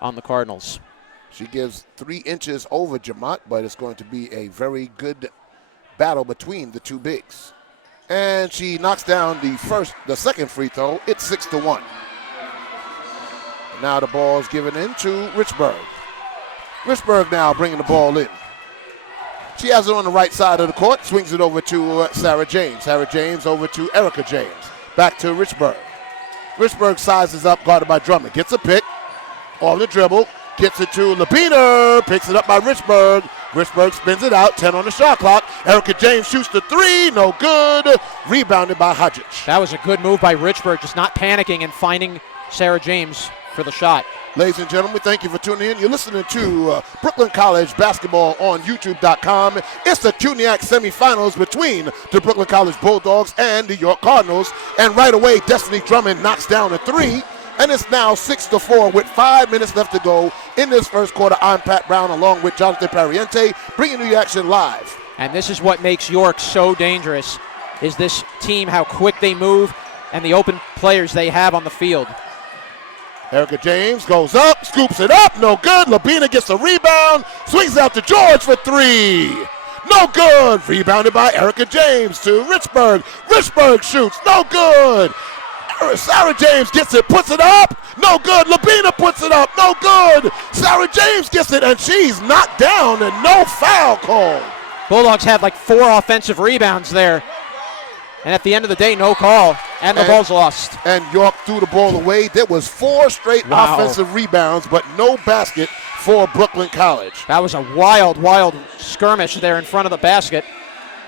on the Cardinals. She gives 3 inches over Jamont, but it's going to be a very good battle between the two bigs. And she knocks down the second free throw. It's 6-1. Now the ball is given in to Richburg. Richburg now bringing the ball in. She has it on the right side of the court, swings it over to Sarah James. Sarah James over to Erica James. Back to Richburg. Richburg sizes up, guarded by Drummond. Gets a pick on the dribble. Gets it to Labina. Picks it up by Richburg. Richburg spins it out. 10 on the shot clock. Erica James shoots the 3. No good. Rebounded by Hodgich. That was a good move by Richburg, just not panicking and finding Sarah James for the shot. Ladies and gentlemen, thank you for tuning in. You're listening to Brooklyn College basketball on YouTube.com. It's the CUNYAC semifinals between the Brooklyn College Bulldogs and the York Cardinals. And right away, Destiny Drummond knocks down a 3. And it's now 6-4 with 5 minutes left to go in this first quarter. I'm Pat Brown along with Jonathan Pariente, bringing you action live. And this is what makes York so dangerous, is this team, how quick they move, and the open players they have on the field. Erica James goes up, scoops it up, no good. Labina gets the rebound, swings out to George for 3. No good. Rebounded by Erica James to Richburg. Richburg shoots, no good. Sarah James gets it, puts it up, no good. Labina puts it up, no good. Sarah James gets it, and she's knocked down, and no foul call. Bulldogs had like 4 offensive rebounds there. And at the end of the day, no call, and the ball's lost. And York threw the ball away. There was 4 straight offensive rebounds, but no basket for Brooklyn College. That was a wild, wild skirmish there in front of the basket,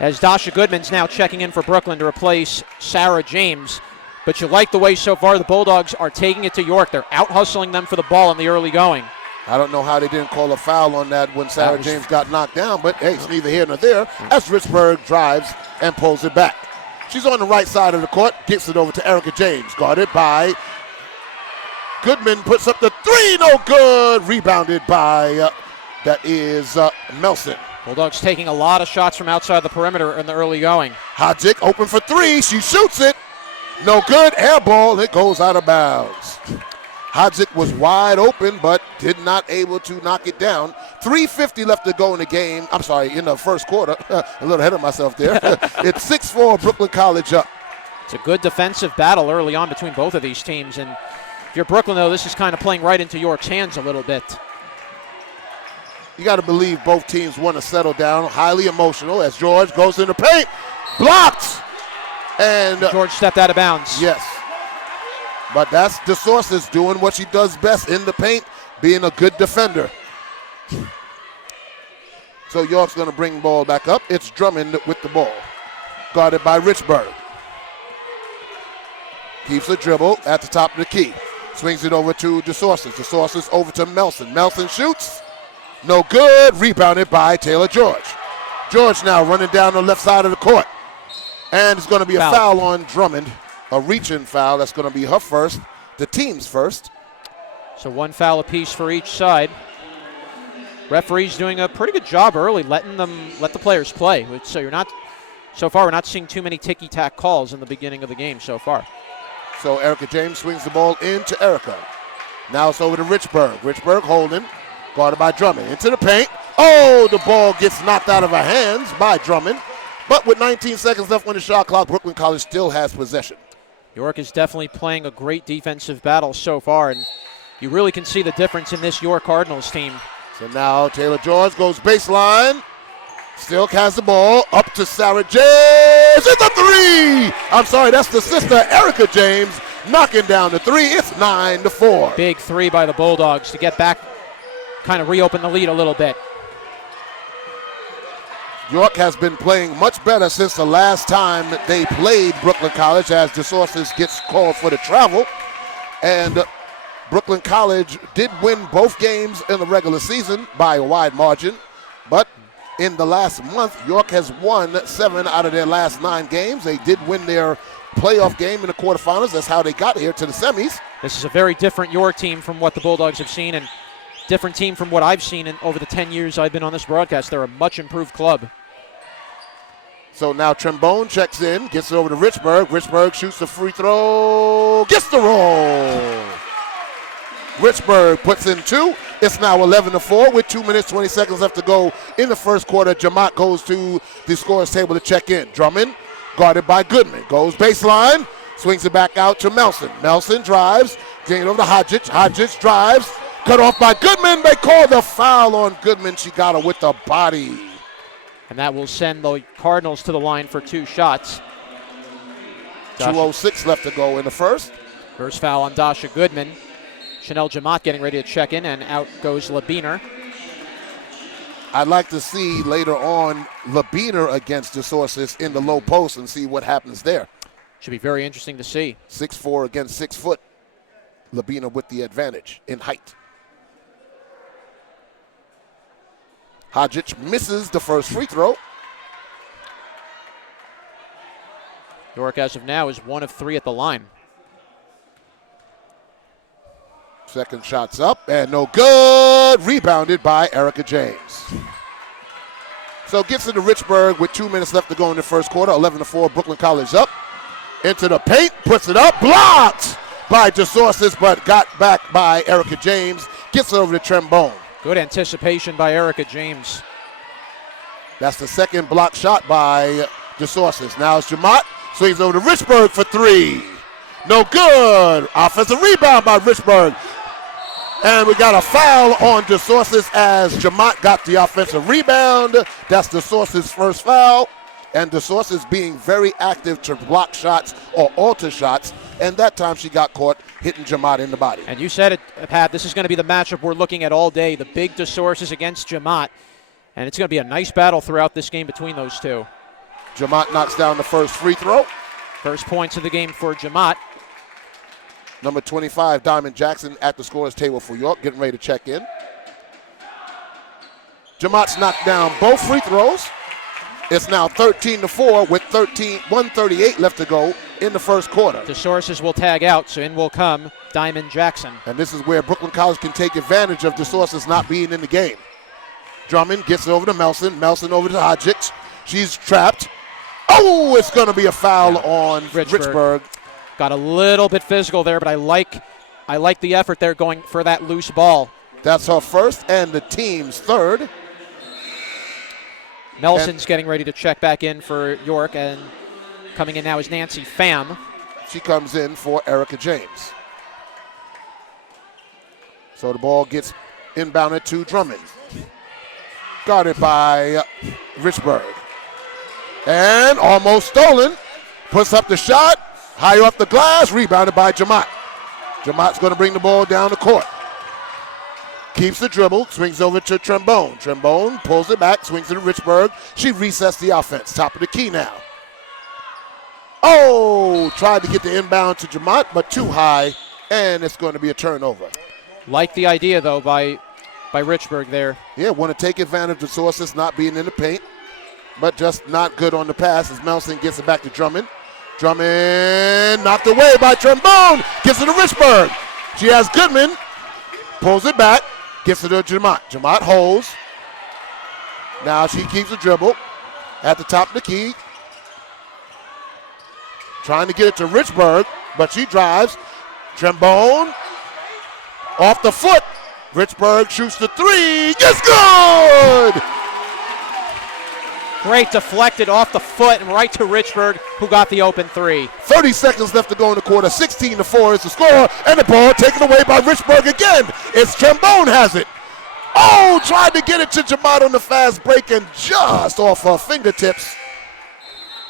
as Dasha Goodman's now checking in for Brooklyn to replace Sarah James. But you like the way so far the Bulldogs are taking it to York. They're out-hustling them for the ball in the early going. I don't know how they didn't call a foul on that when Sarah James got knocked down, but hey, it's neither here nor there as Richburg drives and pulls it back. She's on the right side of the court, gets it over to Erica James, guarded by Goodman, puts up the 3, no good. Rebounded by, Melson. Bulldogs taking a lot of shots from outside the perimeter in the early going. Hodgick open for 3, she shoots it. No good, air ball, it goes out of bounds. Hodgick was wide open, but did not able to knock it down. 3:50 left to go in the game. I'm sorry, in the first quarter. A little ahead of myself there. It's 6-4, Brooklyn College up. It's a good defensive battle early on between both of these teams. And if you're Brooklyn, though, this is kind of playing right into York's hands a little bit. You got to believe both teams want to settle down. Highly emotional as George goes in the paint. Blocked! And George stepped out of bounds. Yes. But that's DeSources doing what she does best in the paint, being a good defender. So York's going to bring the ball back up. It's Drummond with the ball, guarded by Richburg. Keeps the dribble at the top of the key. Swings it over to DeSources. DeSources over to Melson. Melson shoots. No good. Rebounded by Taylor George. George now running down the left side of the court. And it's going to be a foul on Drummond. A reaching foul. That's going to be her first, the team's first. So 1 foul apiece for each side. Referee's doing a pretty good job early, let the players play. So far we're not seeing too many ticky-tack calls in the beginning of the game so far. So Erica James swings the ball into Erica. Now it's over to Richburg. Richburg holding, guarded by Drummond. Into the paint. Oh, the ball gets knocked out of her hands by Drummond. But with 19 seconds left on the shot clock, Brooklyn College still has possession. York is definitely playing a great defensive battle so far, and you really can see the difference in this York Cardinals team. So now Taylor George goes baseline. Still has the ball up to Sarah James. It's a 3! I'm sorry, that's the sister, Erica James, knocking down the 3. It's 9-4. Big 3 by the Bulldogs to get back, kind of reopen the lead a little bit. York has been playing much better since the last time they played Brooklyn College, as DeSources gets called for the travel. And Brooklyn College did win both games in the regular season by a wide margin. But in the last month, York has won 7 out of their last 9 games. They did win their playoff game in the quarterfinals. That's how they got here to the semis. This is a very different York team from what the Bulldogs have seen, and different team from what I've seen over the 10 years I've been on this broadcast. They're a much improved club. So now Trembone checks in, gets it over to Richburg. Richburg shoots the free throw, gets the roll. Richburg puts in 2. It's now 11-4 with 2 minutes, 20 seconds left to go in the first quarter. Jamont goes to the scorer's table to check in. Drummond, guarded by Goodman, goes baseline, swings it back out to Melson. Melson drives, getting it over to Hodgich. Hodgich drives, cut off by Goodman. They call the foul on Goodman. She got her with the body. And that will send the Cardinals to the line for 2 shots. 2:06 left to go in the first. First foul on Dasha Goodman. Chanel Jamont getting ready to check in, and out goes Labiner. I'd like to see later on Labiner against DeSorsis in the low post and see what happens there. Should be very interesting to see. 6'4" against 6 foot. Labiner with the advantage in height. Hodgich misses the first free throw. York, as of now, is 1 of 3 at the line. Second shot's up and no good. Rebounded by Erica James. So gets into Richburg with 2 minutes left to go in the first quarter. 11-4, Brooklyn College up. Into the paint, puts it up, blocked by DeSorsis, but got back by Erica James. Gets it over to Trembone. Good anticipation by Erica James. That's the second block shot by DeSorsis. Now it's Jamont. Swings over to Richburg for 3. No good. Offensive rebound by Richburg. And we got a foul on DeSorsis as Jamont got the offensive rebound. That's DeSorsis' first foul. And DeSorsis being very active to block shots or alter shots. And that time she got caught hitting Jamont in the body. And you said it, Pat, this is going to be the matchup we're looking at all day. The big DeSorsis against Jamont. And it's going to be a nice battle throughout this game between those two. Jamont knocks down the first free throw. First points of the game for Jamont. Number 25, Diamond Jackson at the scorer's table for York, getting ready to check in. Jamont's knocked down both free throws. It's now 13-4 with 1:38 left to go in the first quarter. DeSorsis will tag out, so in will come Diamond Jackson. And this is where Brooklyn College can take advantage of DeSorsis not being in the game. Drummond gets it over to Melson. Melson over to Hodgich. She's trapped. Oh, it's going to be a foul on Richburg. Got a little bit physical there, but I like the effort there going for that loose ball. That's her first and the team's third. Nelson's getting ready to check back in for York, and coming in now is Nancy Pham. She comes in for Erica James. So the ball gets inbounded to Drummond. Guarded by Richburg. And almost stolen. Puts up the shot. Higher up the glass. Rebounded by Jamont. Jamont's going to bring the ball down the court. Keeps the dribble. Swings over to Trembone. Trembone pulls it back. Swings it to Richburg. She resets the offense. Top of the key now. Oh! Tried to get the inbound to Jamont, but too high. And it's going to be a turnover. Like the idea, though, by Richburg there. Yeah, want to take advantage of Sources not being in the paint, but just not good on the pass as Melson gets it back to Drummond. Drummond knocked away by Trembone. Gets it to Richburg. She has Goodman. Pulls it back. Gets it to Jamont. Jamont holds. Now she keeps the dribble at the top of the key. Trying to get it to Richburg, but she drives. Trembone off the foot. Richburg shoots the three. Yes, good! Great deflected off the foot and right to Richburg, who got the open three. 30 seconds left to go in the quarter. 16-4 is the score, and the ball taken away by Richburg again. It's Trembone has it. Oh, tried to get it to Jamont on the fast break and just off her fingertips.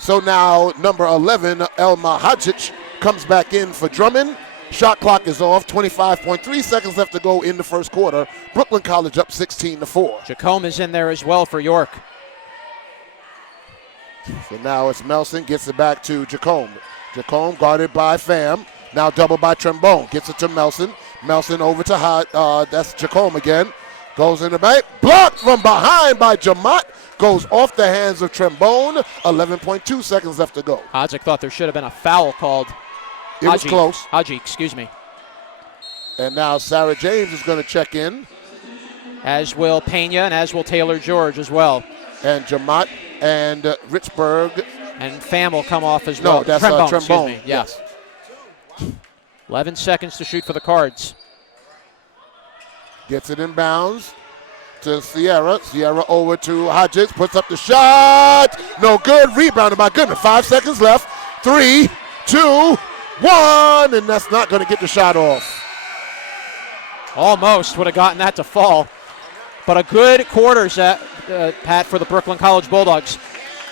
So now number 11, Elma Hodgich, comes back in for Drummond. Shot clock is off. 25.3 seconds left to go in the first quarter. Brooklyn College up 16-4. Jacome is in there as well for York. So now it's Melson, gets it back to Jacome. Jacome guarded by Pham. Now doubled by Trembone. Gets it to Melson. Melson over to that's Jacome again. Goes in the back. Blocked from behind by Jamont. Goes off the hands of Trembone. 11.2 seconds left to go. Hodgick thought there should have been a foul called. It was close. Haji, excuse me. And now Sarah James is going to check in. As will Pena and as will Taylor George as well. And Jamont and Richburg. And Pham will come off as well. No, that's Trembone. Yes. 11 seconds to shoot for the Cards. Gets it in bounds to Sierra. Sierra over to Hodges. Puts up the shot. No good. Rebounded by Goodman. 5 seconds left. 3, 2, 1. And that's not going to get the shot off. Almost would have gotten that to fall. But a good quarter, Pat, for the Brooklyn College Bulldogs.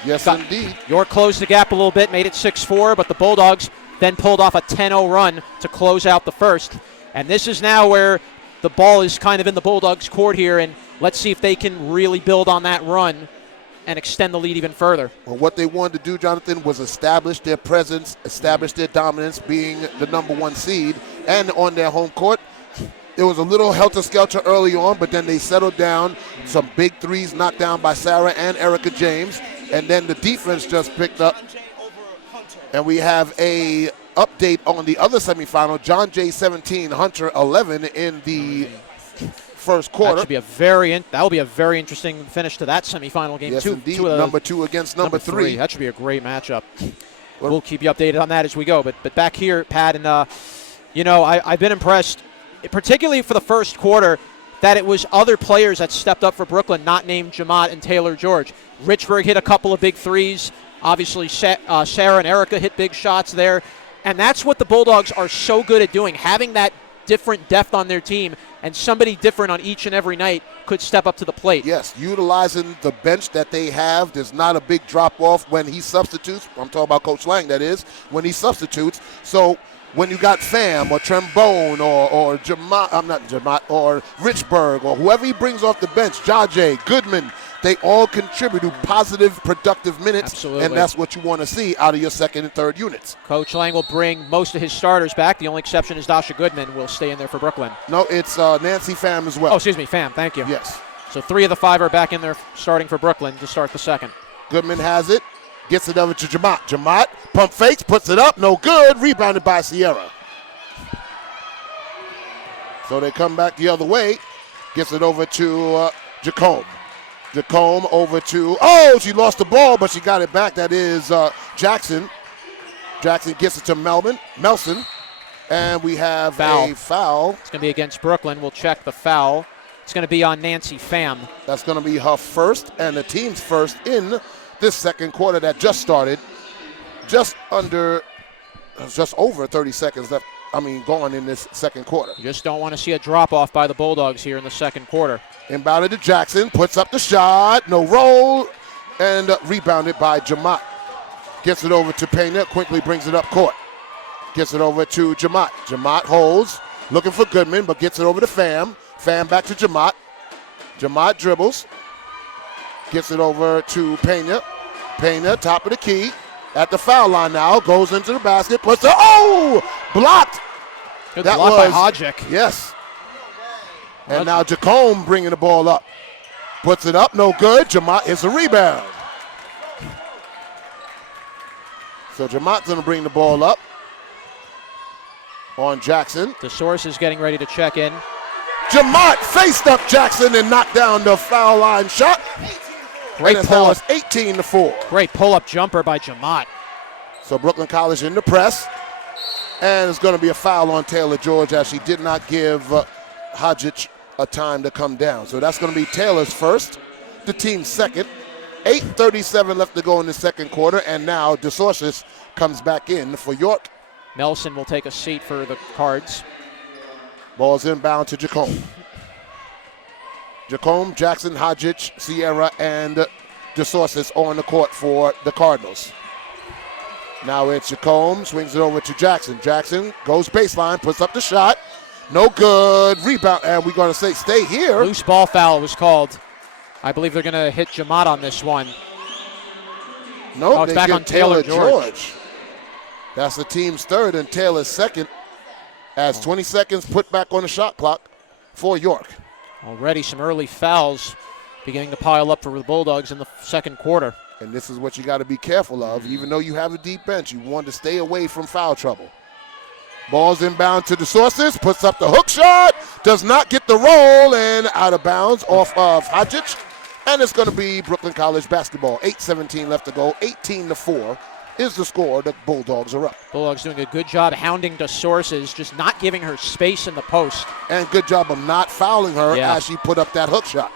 Yes, indeed. York closed the gap a little bit, made it 6-4, but the Bulldogs then pulled off a 10-0 run to close out the first. And this is now where the ball is kind of in the Bulldogs' court here, and let's see if they can really build on that run and extend the lead even further. Well, what they wanted to do, Jonathan, was establish their presence, establish their dominance, being the number 1 seed, and on their home court. It was a little helter-skelter early on, but then they settled down. Some big threes knocked down by Sarah and Erica James, and then the defense just picked up. And we have a update on the other semifinal. John Jay 17, Hunter 11 in the first quarter. That will be a very interesting finish to that semifinal game. Yes, indeed. Number 2 against number 3. That should be a great matchup. We'll keep you updated on that as we go. But back here, Pat, and I've been impressed, particularly for the first quarter, that it was other players that stepped up for Brooklyn, not named Jamat and Taylor George. Richburg hit a couple of big threes. Obviously, Sarah and Erica hit big shots there. And that's what the Bulldogs are so good at doing, having that different depth on their team, and somebody different on each and every night could step up to the plate. Yes, utilizing the bench that they have. There's not a big drop-off when he substitutes. I'm talking about Coach Lang, that is, when he substitutes. So when you got Pham or Trembone or Jamat or Richburg or whoever he brings off the bench, Jajay, Goodman, they all contribute to positive, productive minutes. Absolutely. And that's what you want to see out of your second and third units. Coach Lang will bring most of his starters back. The only exception is Dasha Goodman will stay in there for Brooklyn. No, it's Nancy Pham as well. Oh, excuse me, Pham. Thank you. Yes. So 3 of the 5 are back in there starting for Brooklyn to start the second. Goodman has it. Gets it over to Jamat. Jamat pump fakes, puts it up, no good. Rebounded by Sierra. So they come back the other way. Gets it over to Jacome. Jacome over to, she lost the ball, but she got it back. That is Jackson. Jackson gets it to Melson. And we have a foul. It's going to be against Brooklyn. We'll check the foul. It's going to be on Nancy Pham. That's going to be her first and the team's first in this second quarter that just started. Just over 30 seconds left. Gone in this second quarter. You just don't want to see a drop-off by the Bulldogs here in the second quarter. Inbounded to Jackson, puts up the shot, no roll, and rebounded by Jamat. Gets it over to Pena, quickly brings it up court. Gets it over to Jamat. Jamat holds, looking for Goodman, but gets it over to Pham. Pham back to Jamat. Jamat dribbles. Gets it over to Pena. Pena, top of the key. At the foul line now, goes into the basket, puts it, blocked. Good block by Hodgick. Yes. And now Jacome bringing the ball up. Puts it up, no good. Jamat is a rebound. So Jamat's going to bring the ball up on Jackson. The source is getting ready to check in. Jamat faced up Jackson and knocked down the foul line shot. Great pull-up. 18-4. Great pull-up jumper by Jamat. So Brooklyn College in the press. And it's going to be a foul on Taylor George as she did not give Hodgic a time to come down. So that's going to be Taylor's first, the team's second. 8:37 left to go in the second quarter. And now DeSorsis comes back in for York. Melson will take a seat for the Cards. Ball's inbound to Jacome. Jacome, Jackson, Hodgic, Sierra, and DeSorsis on the court for the Cardinals. Now it's Jacome, swings it over to Jackson. Jackson goes baseline, puts up the shot. No good. Rebound, and we're going to say stay here. Loose ball foul was called. I believe they're going to hit Jamat on this one. No, it's back on Taylor George. That's the team's third and Taylor's second as 20 seconds put back on the shot clock for York. Already some early fouls beginning to pile up for the Bulldogs in the second quarter. And this is what you got to be careful of. Even though you have a deep bench, you want to stay away from foul trouble. Ball's inbound to DeSorsis, puts up the hook shot, does not get the roll, and out of bounds off of Hodgic. And it's going to be Brooklyn College basketball. 8:17 left to go, 18-4 is the score. The Bulldogs are up. Bulldogs doing a good job hounding DeSources, just not giving her space in the post. And good job of not fouling her as she put up that hook shot.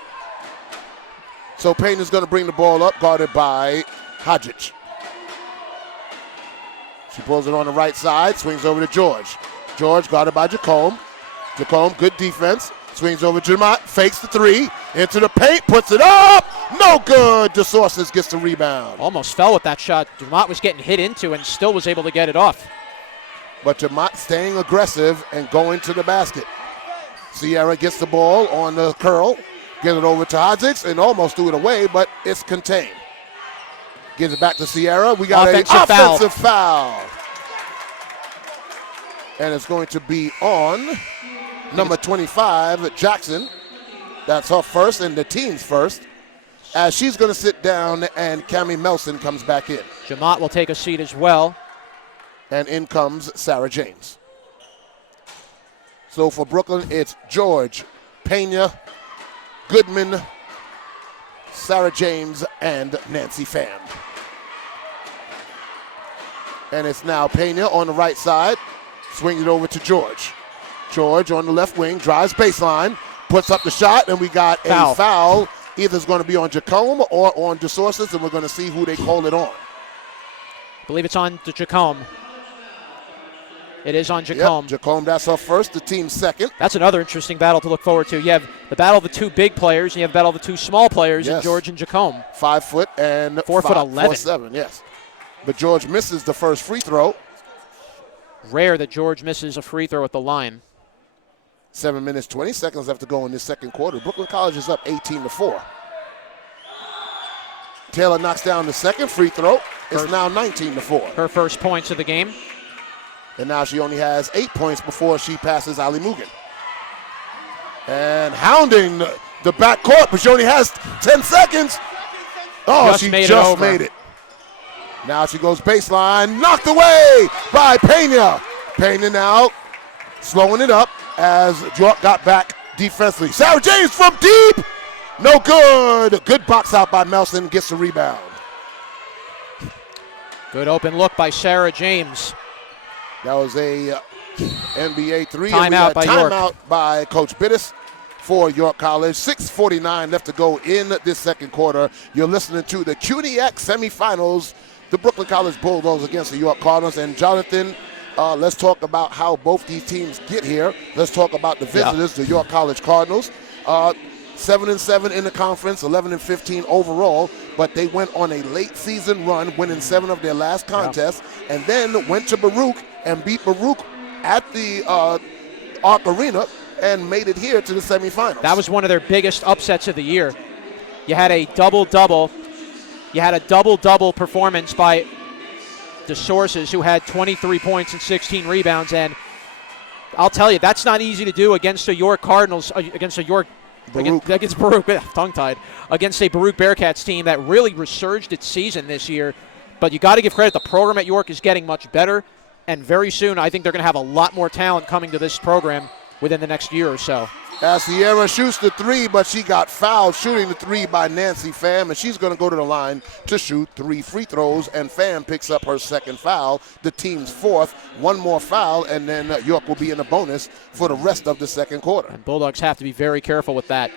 So Payne is going to bring the ball up, guarded by Hodgich. She pulls it on the right side, swings over to George. George guarded by Jacome. Jacome, good defense. Swings over to Jamont, fakes the three, into the paint, puts it up. No good. DeSources gets the rebound. Almost fell with that shot. Jamont was getting hit into and still was able to get it off. But Jamont staying aggressive and going to the basket. Sierra gets the ball on the curl, get it over to Hodgich, and almost threw it away, but it's contained. Gives it back to Sierra. We got an offensive foul. And it's going to be on number 25, Jackson. That's her first and the team's first. As she's going to sit down and Cammie Melson comes back in. Jamont will take a seat as well. And in comes Sarah James. So for Brooklyn, it's George, Pena, Goodman, Sarah James, and Nancy Pham. And it's now Pena on the right side. Swing it over to George. George on the left wing, drives baseline, puts up the shot, and we got a foul. Either it's going to be on Jacome or on DeSources, and we're going to see who they call it on. I believe it's on Jacome. It is on Jacome. Yep, Jacome, that's her first, the team's second. That's another interesting battle to look forward to. You have the battle of the two big players, and you have the battle of the two small players in George and Jacome. 5 foot and 4'11". 4'7", yes. But George misses the first free throw. Rare that George misses a free throw at the line. 7 minutes, 20 seconds left to go in this second quarter. Brooklyn College is up 18-4. Taylor knocks down the second free throw. It's now 19-4. Her first points of the game. And now she only has 8 points before she passes Ali Mugen. And hounding the backcourt, but she only has 10 seconds. Oh, she just made it. Now she goes baseline, knocked away by Pena. Pena now slowing it up as York got back defensively. Sarah James from deep. No good. Good box out by Melson, gets the rebound. Good open look by Sarah James. That was a NBA three. Timeout by York. Timeout by Coach Bittis for York College. 6:49 left to go in this second quarter. You're listening to the CUNYAC Semifinals. The Brooklyn College Bulldogs against the York Cardinals. And Jonathan, let's talk about how both these teams get here. Let's talk about the visitors, the York College Cardinals. 7-7 in the conference, 11-15 overall, but they went on a late season run, winning 7 of their last contests, and then went to Baruch and beat Baruch at the Arc Arena and made it here to the semifinals. That was one of their biggest upsets of the year. You had a double-double. You had a double-double performance by DeSources, who had 23 points and 16 rebounds, and I'll tell you, that's not easy to do against a York Cardinals, against a York against Baruch, tongue-tied, against a Baruch Bearcats team that really resurged its season this year. But you got to give credit. The program at York is getting much better, and very soon I think they're going to have a lot more talent coming to this program within the next year or so. As Sierra shoots the three, but she got fouled shooting the three by Nancy Pham, and she's going to go to the line to shoot 3 free throws, and Pham picks up her second foul, the team's fourth. One more foul, and then York will be in a bonus for the rest of the second quarter. And Bulldogs have to be very careful with that.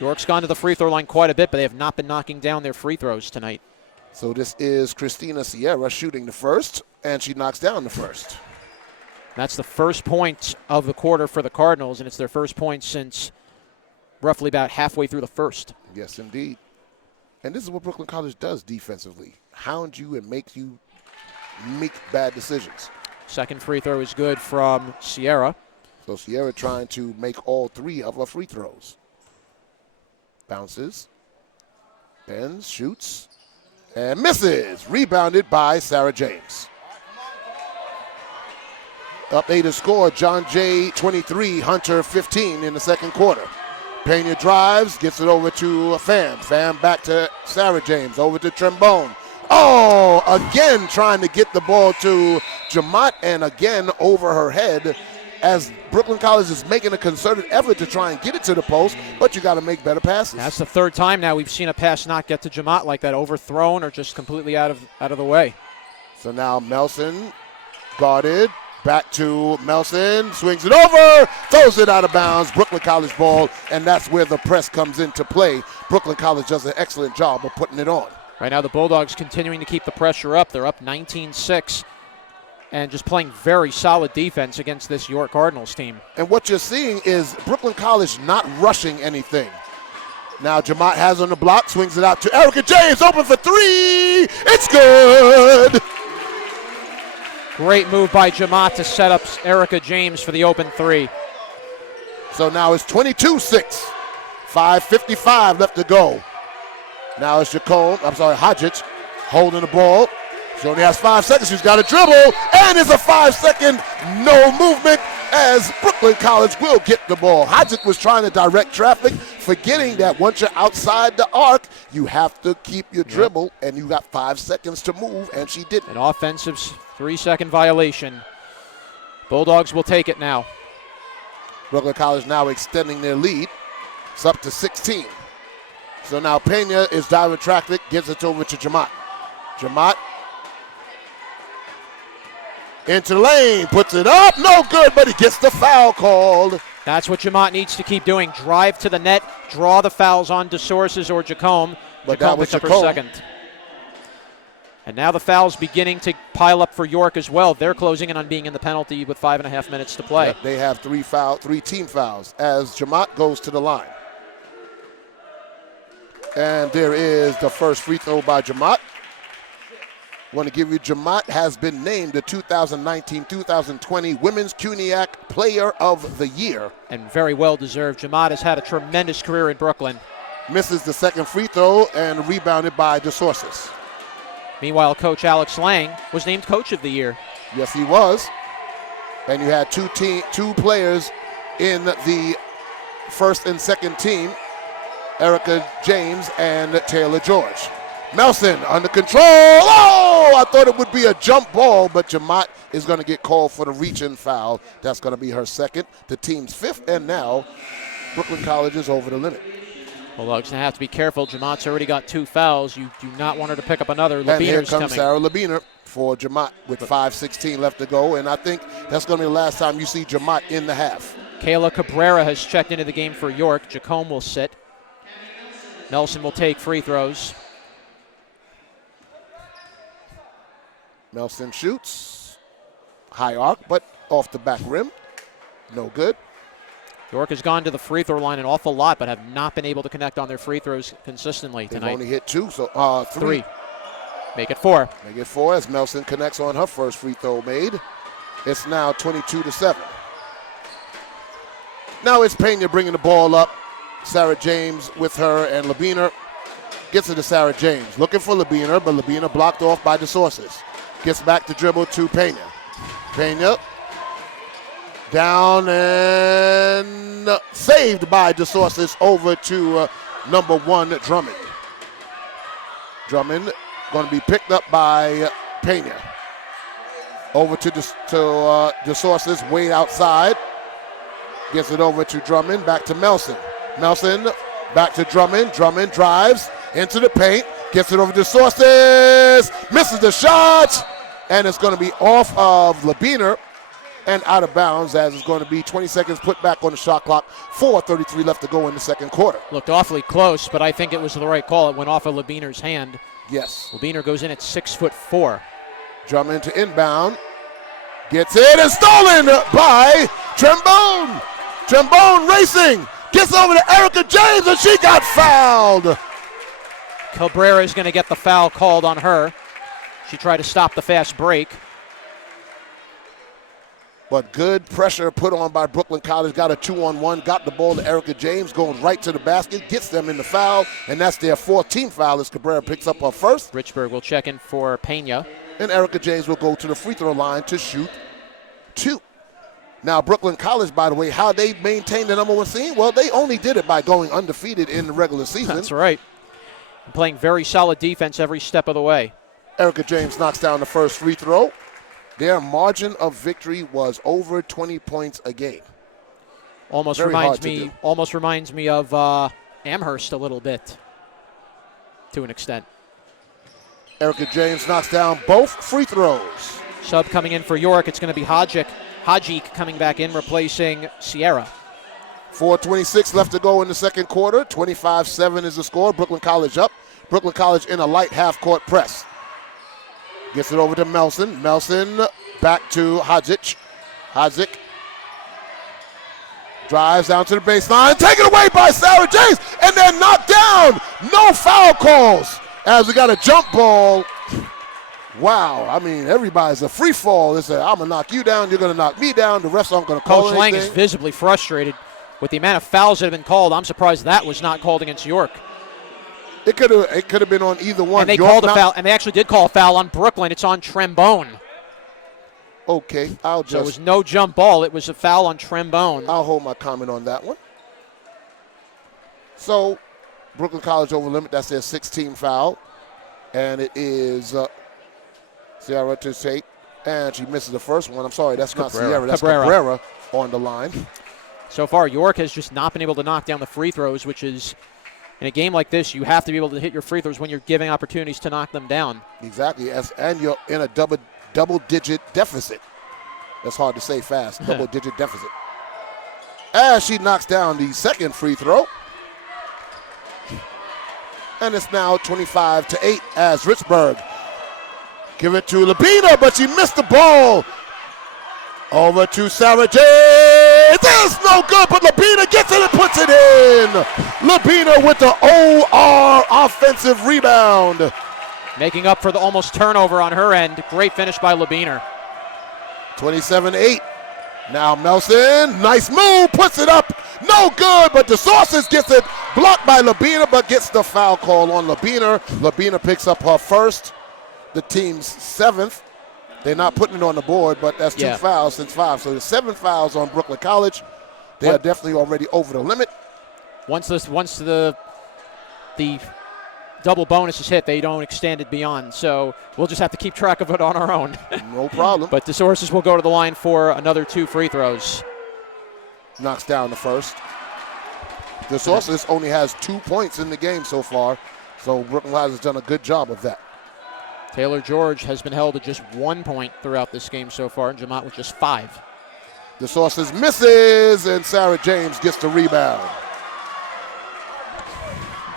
York's gone to the free throw line quite a bit, but they have not been knocking down their free throws tonight. So this is Christina Sierra shooting the first, and she knocks down the first. That's the first point of the quarter for the Cardinals, and it's their first point since roughly about halfway through the first. Yes, indeed. And this is what Brooklyn College does defensively. Hound you and make you make bad decisions. Second free throw is good from Sierra. So Sierra trying to make all 3 of her free throws. Bounces, bends, shoots, and misses. Rebounded by Sarah James. Up 8 to score, John Jay 23, Hunter 15 in the second quarter. Pena drives, gets it over to Pham. Pham back to Sarah James, over to Trembone. Oh, again trying to get the ball to Jamont, and again over her head as Brooklyn College is making a concerted effort to try and get it to the post, but you got to make better passes. That's the third time now we've seen a pass not get to Jamont like that, overthrown or just completely out of the way. So now Melson guarded. Back to Melson, swings it over, throws it out of bounds. Brooklyn College ball, and that's where the press comes into play. Brooklyn College does an excellent job of putting it on. Right now the Bulldogs continuing to keep the pressure up. They're up 19-6 and just playing very solid defense against this York Cardinals team. And what you're seeing is Brooklyn College not rushing anything. Now Jamat has on the block, swings it out to Erica James, open for three. It's good. Great move by Jamat to set up Erica James for the open three. So now it's 22-6. 5:55 left to go. Now it's Hodgich holding the ball. She only has 5 seconds. She's got a dribble, and it's a 5-second no movement as Brooklyn College will get the ball. Hodgich was trying to direct traffic, forgetting that once you're outside the arc, you have to keep your dribble, and you got 5 seconds to move, and she didn't. An offensive 3-second violation. Bulldogs will take it now. Brooklyn College now extending their lead. It's up to 16. So now Pena is diving traffic, gives it over to Jamat. Jamat into the lane, puts it up, no good, but he gets the foul called. That's what Jamat needs to keep doing. Drive to the net, draw the fouls on DeSources or Jacome. But that was picks up her second. And now the foul's beginning to pile up for York as well. They're closing in on being in the penalty with 5.5 minutes to play. Yep, they have three team fouls as Jamat goes to the line. And there is the first free throw by Jamat. Want to give you, Jamat has been named the 2019-2020 Women's CUNYAC Player of the Year. And very well deserved. Jamat has had a tremendous career in Brooklyn. Misses the second free throw and rebounded by DeSources. Meanwhile, Coach Alex Lang was named Coach of the Year. Yes, he was. And you had two players in the first and second team, Erica James and Taylor George. Melson under control. Oh, I thought it would be a jump ball, but Jamat is going to get called for the reach-in foul. That's going to be her second, the team's fifth, and now Brooklyn College is over the limit. Bulldogs going to have to be careful. Jamat's already got 2 fouls. You do not want her to pick up another. And here Labiner's comes coming. Sarah Labiner for Jamat with 5:16 left to go, and I think that's going to be the last time you see Jamat in the half. Kayla Cabrera has checked into the game for York. Jacome will sit. Nelson will take free throws. Melson shoots. High arc, but off the back rim. No good. York has gone to the free throw line an awful lot, but have not been able to connect on their free throws consistently tonight. They've only hit 2, so 3. Make it 4. Make it 4 as Melson connects on her first free throw made. It's now 22-7. Now it's Pena bringing the ball up. Sarah James with her, and Labiner gets it to Sarah James. Looking for Labiner, but Labiner blocked off by DeSources. Gets back to dribble to Pena. Pena down and saved by DeSources over to number 1, Drummond. Drummond going to be picked up by Pena. Over to DeSources, way outside. Gets it over to Drummond, back to Melson. Melson back to Drummond. Drummond drives into the paint. Gets it over to DeSources. Misses the shot. And it's going to be off of Labiner and out of bounds as it's going to be 20 seconds put back on the shot clock. 4:33 left to go in the second quarter. Looked awfully close, but I think it was the right call. It went off of Labiner's hand. Yes. Labiner goes in at 6'4". Drummond to inbound. Gets it and stolen by Trembone. Trembone racing. Gets over to Erica James and she got fouled. Cabrera is going to get the foul called on her. She tried to stop the fast break. But good pressure put on by Brooklyn College. Got a 2-on-1. Got the ball to Erica James. Going right to the basket. Gets them in the foul. And that's their 4th team foul as Cabrera picks up her first. Richburg will check in for Pena. And Erica James will go to the free throw line to shoot 2. Now, Brooklyn College, by the way, how they maintained the number 1 seed? Well, they only did it by going undefeated in the regular season. That's right. And playing very solid defense every step of the way. Erica James knocks down the first free throw. Their margin of victory was over 20 points a game. Almost reminds me of Amherst a little bit, to an extent. Erica James knocks down both free throws. Sub coming in for York. It's going to be Hajik coming back in, replacing Sierra. 4:26 left to go in the second quarter. 25-7 is the score. Brooklyn College up. Brooklyn College in a light half-court press. Gets it over to Melson. Melson back to Hajic. Hajic drives down to the baseline. Taken away by Sarah James and then knocked down. No foul calls as we got a jump ball. Wow, I mean, everybody's a free fall. They say, I'm going to knock you down, you're going to knock me down. The refs aren't going to call Coach anything. Lang is visibly frustrated with the amount of fouls that have been called. I'm surprised that was not called against York. It could have been on either one. And they called a foul, and they actually did call a foul on Brooklyn. It's on Trembone. Okay, So it was no jump ball. It was a foul on Trembone. I'll hold my comment on that one. So, Brooklyn College over limit. That's their 16th foul. And it is Sierra to take. And she misses the first one. I'm sorry, that's not Sierra. That's Cabrera on the line. So far, York has just not been able to knock down the free throws, which is, in a game like this, you have to be able to hit your free throws when you're giving opportunities to knock them down. Exactly. And you're in a double-digit deficit. That's hard to say fast. Double-digit deficit. As she knocks down the second free throw. And it's now 25-8 as Richburg give it to Labina, but she missed the ball. Over to Sarah James. That's no good, but Labina gets it and puts it in. Labina with the OR offensive rebound. Making up for the almost turnover on her end. Great finish by Labina. 27-8. Now Melson, nice move, puts it up. No good, but DeSauces gets it blocked by Labina, but gets the foul call on Labina. Labina picks up her first, the team's 7th. They're not putting it on the board, but that's 2 fouls since 5. So there's 7 fouls on Brooklyn College. They are definitely already over the limit. Once the double bonus is hit, they don't extend it beyond. So we'll just have to keep track of it on our own. No problem. But DeSauces will go to the line for another 2 free throws. Knocks down the first. DeSauces only has 2 points in the game so far. So Brooklyn College has done a good job of that. Taylor George has been held to just 1 point throughout this game so far, and Jamont with just 5. DeSauces misses, and Sarah James gets the rebound.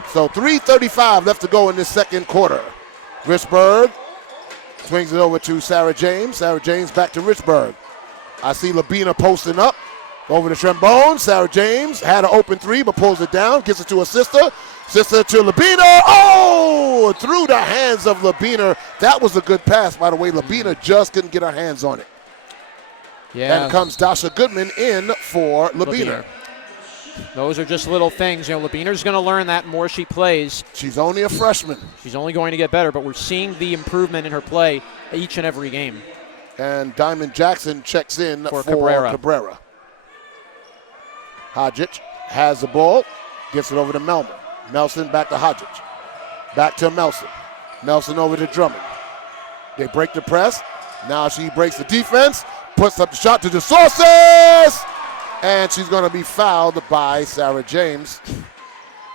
So 3:35 left to go in this second quarter. Richburg swings it over to Sarah James. Sarah James back to Richburg. I see Labina posting up over to Trembone. Sarah James had an open 3, but pulls it down, gets it to her sister. Sister to Labina. Oh, through the hands of Labina. That was a good pass, by the way. Labina just couldn't get her hands on it. Yeah. And comes Dasha Goodman in for Labina. Those are just little things. Labina's going to learn that more she plays. She's only a freshman. She's only going to get better, but we're seeing the improvement in her play each and every game. And Diamond Jackson checks in for Cabrera. Hajic has the ball, gets it over to Melman. Melson back to Hajic. Back to Melson. Melson over to Drummond. They break the press. Now she breaks the defense, puts up the shot to DeSauces, and she's going to be fouled by Sarah James.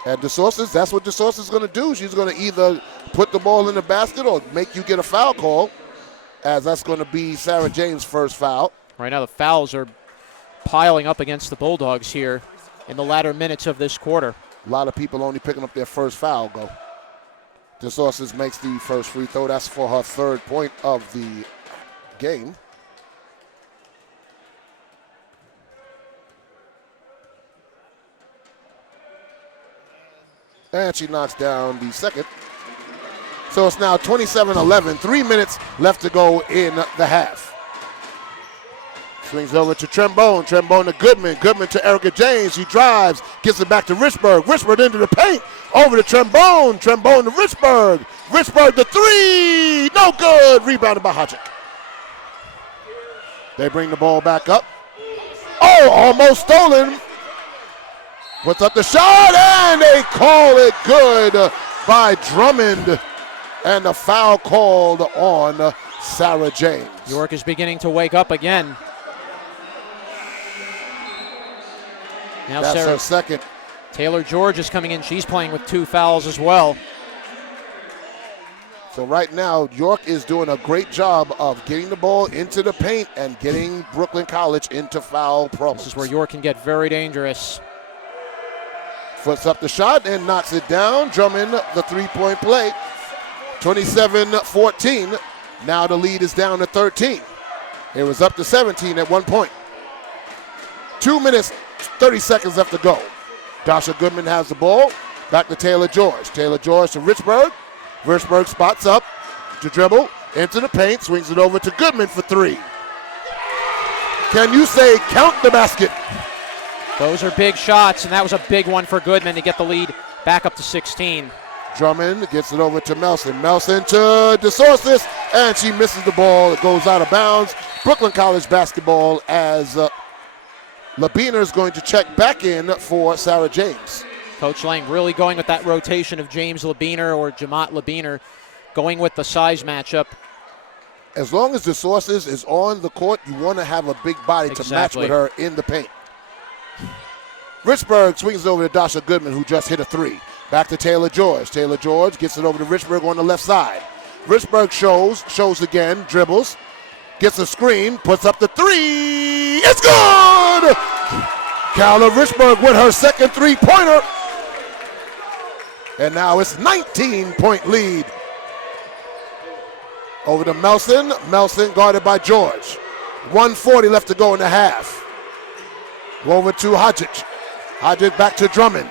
And DeSauces, that's what DeSauces is going to do. She's going to either put the ball in the basket or make you get a foul call, as that's going to be Sarah James' first foul. Right now the fouls are piling up against the Bulldogs here in the latter minutes of this quarter. A lot of people only picking up their first foul go. DeSauces makes the first free throw. That's for her 3rd point of the game. And she knocks down the second. So it's now 27-11. 3 minutes left to go in the half. Swings over to Trembone. Trembone to Goodman. Goodman to Erica James. She drives. Gets it back to Richburg. Richburg into the paint. Over to Trembone. Trembone to Richburg. Richburg the 3. No good. Rebounded by Hajic. They bring the ball back up. Oh, almost stolen. Puts up the shot, and they call it good by Drummond. And the foul called on Sarah James. York is beginning to wake up again. Now that's her second. Taylor George is coming in. She's playing with 2 fouls as well. So right now, York is doing a great job of getting the ball into the paint and getting Brooklyn College into foul problems. This is where York can get very dangerous. Puts up the shot and knocks it down. Drummond, the three-point play. 27-14. Now the lead is down to 13. It was up to 17 at one point. 2 minutes, 30 seconds left to go. Dasha Goodman has the ball. Back to Taylor George. Taylor George to Richburg. Richburg spots up to dribble into the paint. Swings it over to Goodman for three. Can you say count the basket? Those are big shots, and that was a big one for Goodman to get the lead back up to 16. Drummond gets it over to Melson. Melson to DeSorsis, and she misses the ball. It goes out of bounds. Brooklyn College basketball as Labiner is going to check back in for Sarah James. Coach Lang really going with that rotation of James Labiner or Jamat Labiner, going with the size matchup. As long as DeSorsis is on the court, you want to have a big body to match with her in the paint. Richburg swings over to Dasha Goodman, who just hit a three. Back to Taylor George. Taylor George gets it over to Richburg on the left side. Richburg shows again, dribbles, gets a screen, puts up the three. It's good! Carla Richburg with her second three-pointer. And now it's 19-point lead. Over to Melson. Melson guarded by George. 1:40 left to go in the half. Go over to Hodgic. Hodgic back to Drummond.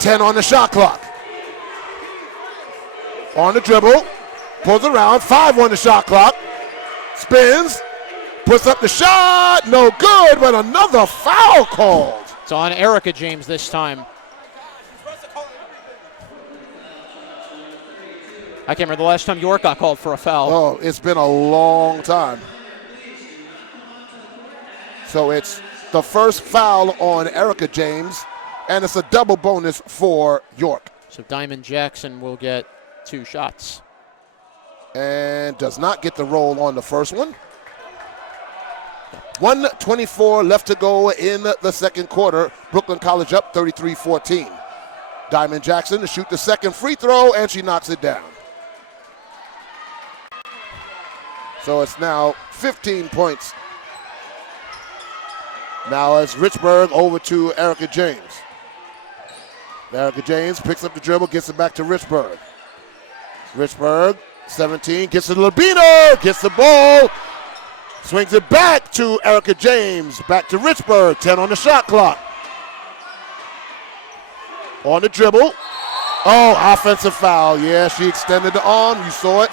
10 on the shot clock. On the dribble. Pulls around. 5 on the shot clock. Spins. Puts up the shot. No good, but another foul called. It's on Erica James this time. I can't remember the last time York got called for a foul. Oh, it's been a long time. So it's the first foul on Erica James, and it's a double bonus for York. So Diamond Jackson will get 2 shots. And does not get the roll on the first one. 1:24 left to go in the second quarter. Brooklyn College up 33-14. Diamond Jackson to shoot the second free throw, and she knocks it down. So it's now 15 points. Now it's Richburg over to Erica James. Erica James picks up the dribble, gets it back to Richburg. Richburg, 17, gets it to Labiner, gets the ball, swings it back to Erica James, back to Richburg, 10 on the shot clock. On the dribble. Oh, offensive foul. Yeah, she extended the arm, you saw it.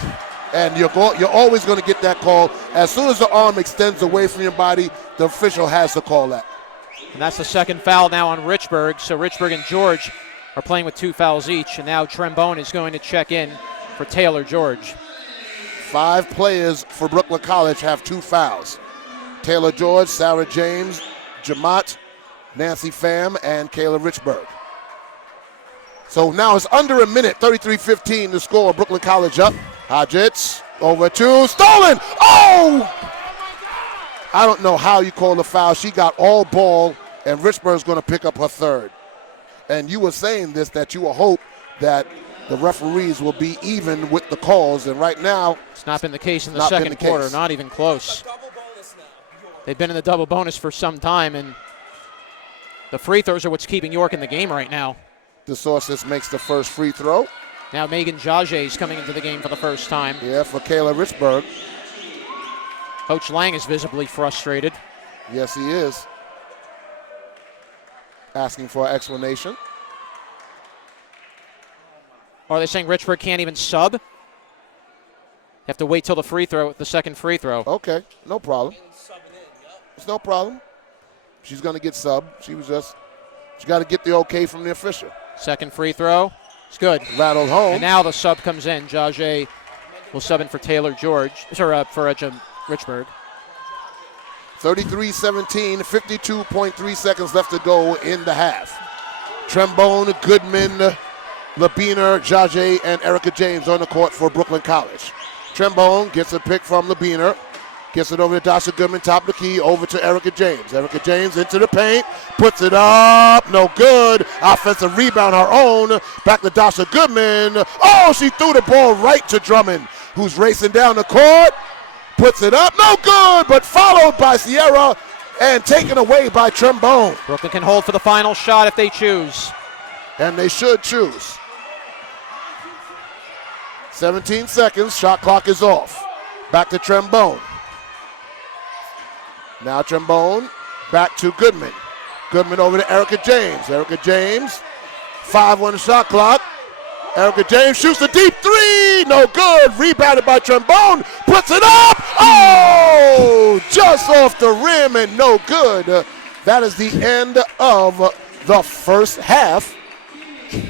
And you're always going to get that call. As soon as the arm extends away from your body, the official has to call that. And that's the second foul now on Richburg. So Richburg and George are playing with 2 fouls each. And now Trembone is going to check in for Taylor George. 5 players for Brooklyn College have 2 fouls. Taylor George, Sarah James, Jamat, Nancy Pham, and Kayla Richburg. So now it's under a minute, 33-15 to score. Brooklyn College up. Hodgetts over to Stolen. Oh! I don't know how you call the foul. She got all ball, and Richburg's going to pick up her third. And you were saying this, that you will hope that the referees will be even with the calls, and right now it's not been the case in the second quarter, not even close. They've been in the double bonus for some time, and the free throws are what's keeping York in the game right now. DeSorsis makes the first free throw. Now Megan Jage is coming into the game for the first time. Yeah, for Kayla Richburg. Coach Lang is visibly frustrated. Yes, he is. Asking for an explanation. Are they saying Richburg can't even sub? Have to wait till the second free throw. Okay, no problem. It's no problem. She's going to get subbed. She got to get the okay from the official. Second free throw. It's good. Rattled home. And now the sub comes in. Jage will sub in for Taylor George. Sorry, for Richburg. 33-17, 52.3 seconds left to go in the half. Trembone, Goodman, Labiner, Jage, and Erica James on the court for Brooklyn College. Trembone gets a pick from Labiner. Gets it over to Dasha Goodman, top of the key, over to Erica James. Erica James into the paint, puts it up, no good. Offensive rebound, her own. Back to Dasha Goodman. Oh, she threw the ball right to Drummond, who's racing down the court. Puts it up, no good, but followed by Sierra and taken away by Trombone. Brooklyn can hold for the final shot if they choose. And they should choose. 17 seconds, shot clock is off. Back to Trombone. Now Trombone, back to Goodman. Goodman over to Erica James. Erica James, 5 on the shot clock. Erica James shoots a deep three, no good. Rebounded by Trombone, puts it up. Oh, just off the rim and no good. That is the end of the first half.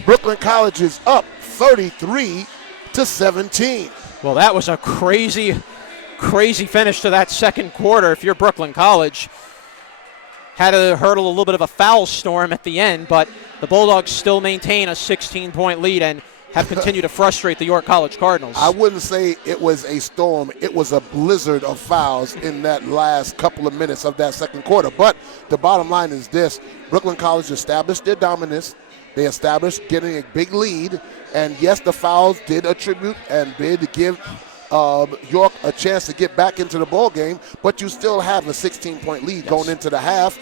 Brooklyn College is up 33-17. Well, that was a crazy finish to that second quarter. If you're Brooklyn College, had to hurdle a little bit of a foul storm at the end, but the Bulldogs still maintain a 16-point lead and have continued to frustrate the York College Cardinals. I wouldn't say it was a storm. It was a blizzard of fouls in that last couple of minutes of that second quarter. But the bottom line is this. Brooklyn College established their dominance. They established getting a big lead. And, yes, the fouls did attribute and did give York a chance to get back into the ball game, but you still have a 16-point lead going into the half.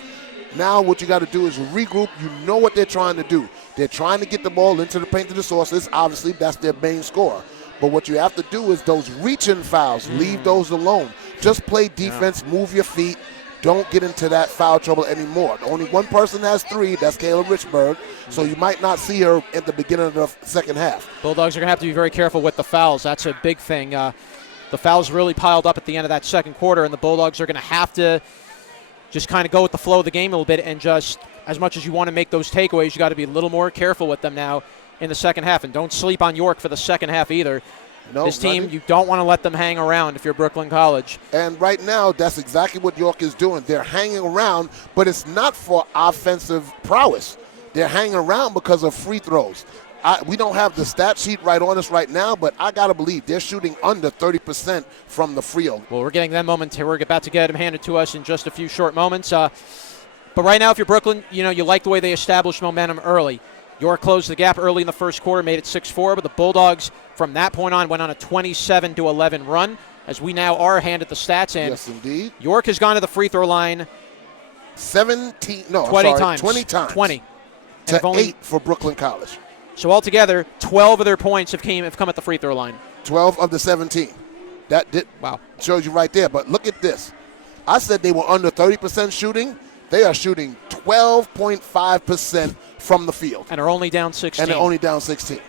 Now what you got to do is regroup. You know what they're trying to do. They're trying to get the ball into the paint to the sources. Obviously, that's their main score. But what you have to do is those reaching fouls, leave those alone. Just play defense, move your feet. Don't get into that foul trouble anymore. Only one person has 3. That's Kayla Richburg. So you might not see her at the beginning of the second half. Bulldogs are going to have to be very careful with the fouls. That's a big thing. The fouls really piled up at the end of that second quarter, and the Bulldogs are going to have to just kind of go with the flow of the game a little bit, and just as much as you want to make those takeaways, you got to be a little more careful with them now in the second half. And don't sleep on York for the second half either. No, this team, you don't want to let them hang around if you're Brooklyn College. And right now, that's exactly what York is doing. They're hanging around, but it's not for offensive prowess. They're hanging around because of free throws. We don't have the stat sheet right on us right now, but I got to believe they're shooting under 30% from the field. Well, we're getting them momentarily. We're about to get them handed to us in just a few short moments. But right now, if you're Brooklyn, you like the way they established momentum early. York closed the gap early in the first quarter, made it 6-4, but the Bulldogs from that point on went on a 27-11 run, as we now are handed the stats in. Yes, indeed. York has gone to the free throw line 20 times. 20 times. 20. To 8 for Brooklyn College. So altogether, 12 of their points have come at the free throw line. 12 of the 17. That shows you right there. But look at this. I said they were under 30% shooting. They are shooting 12.5% from the field. And are only down 16. And they're only down 16.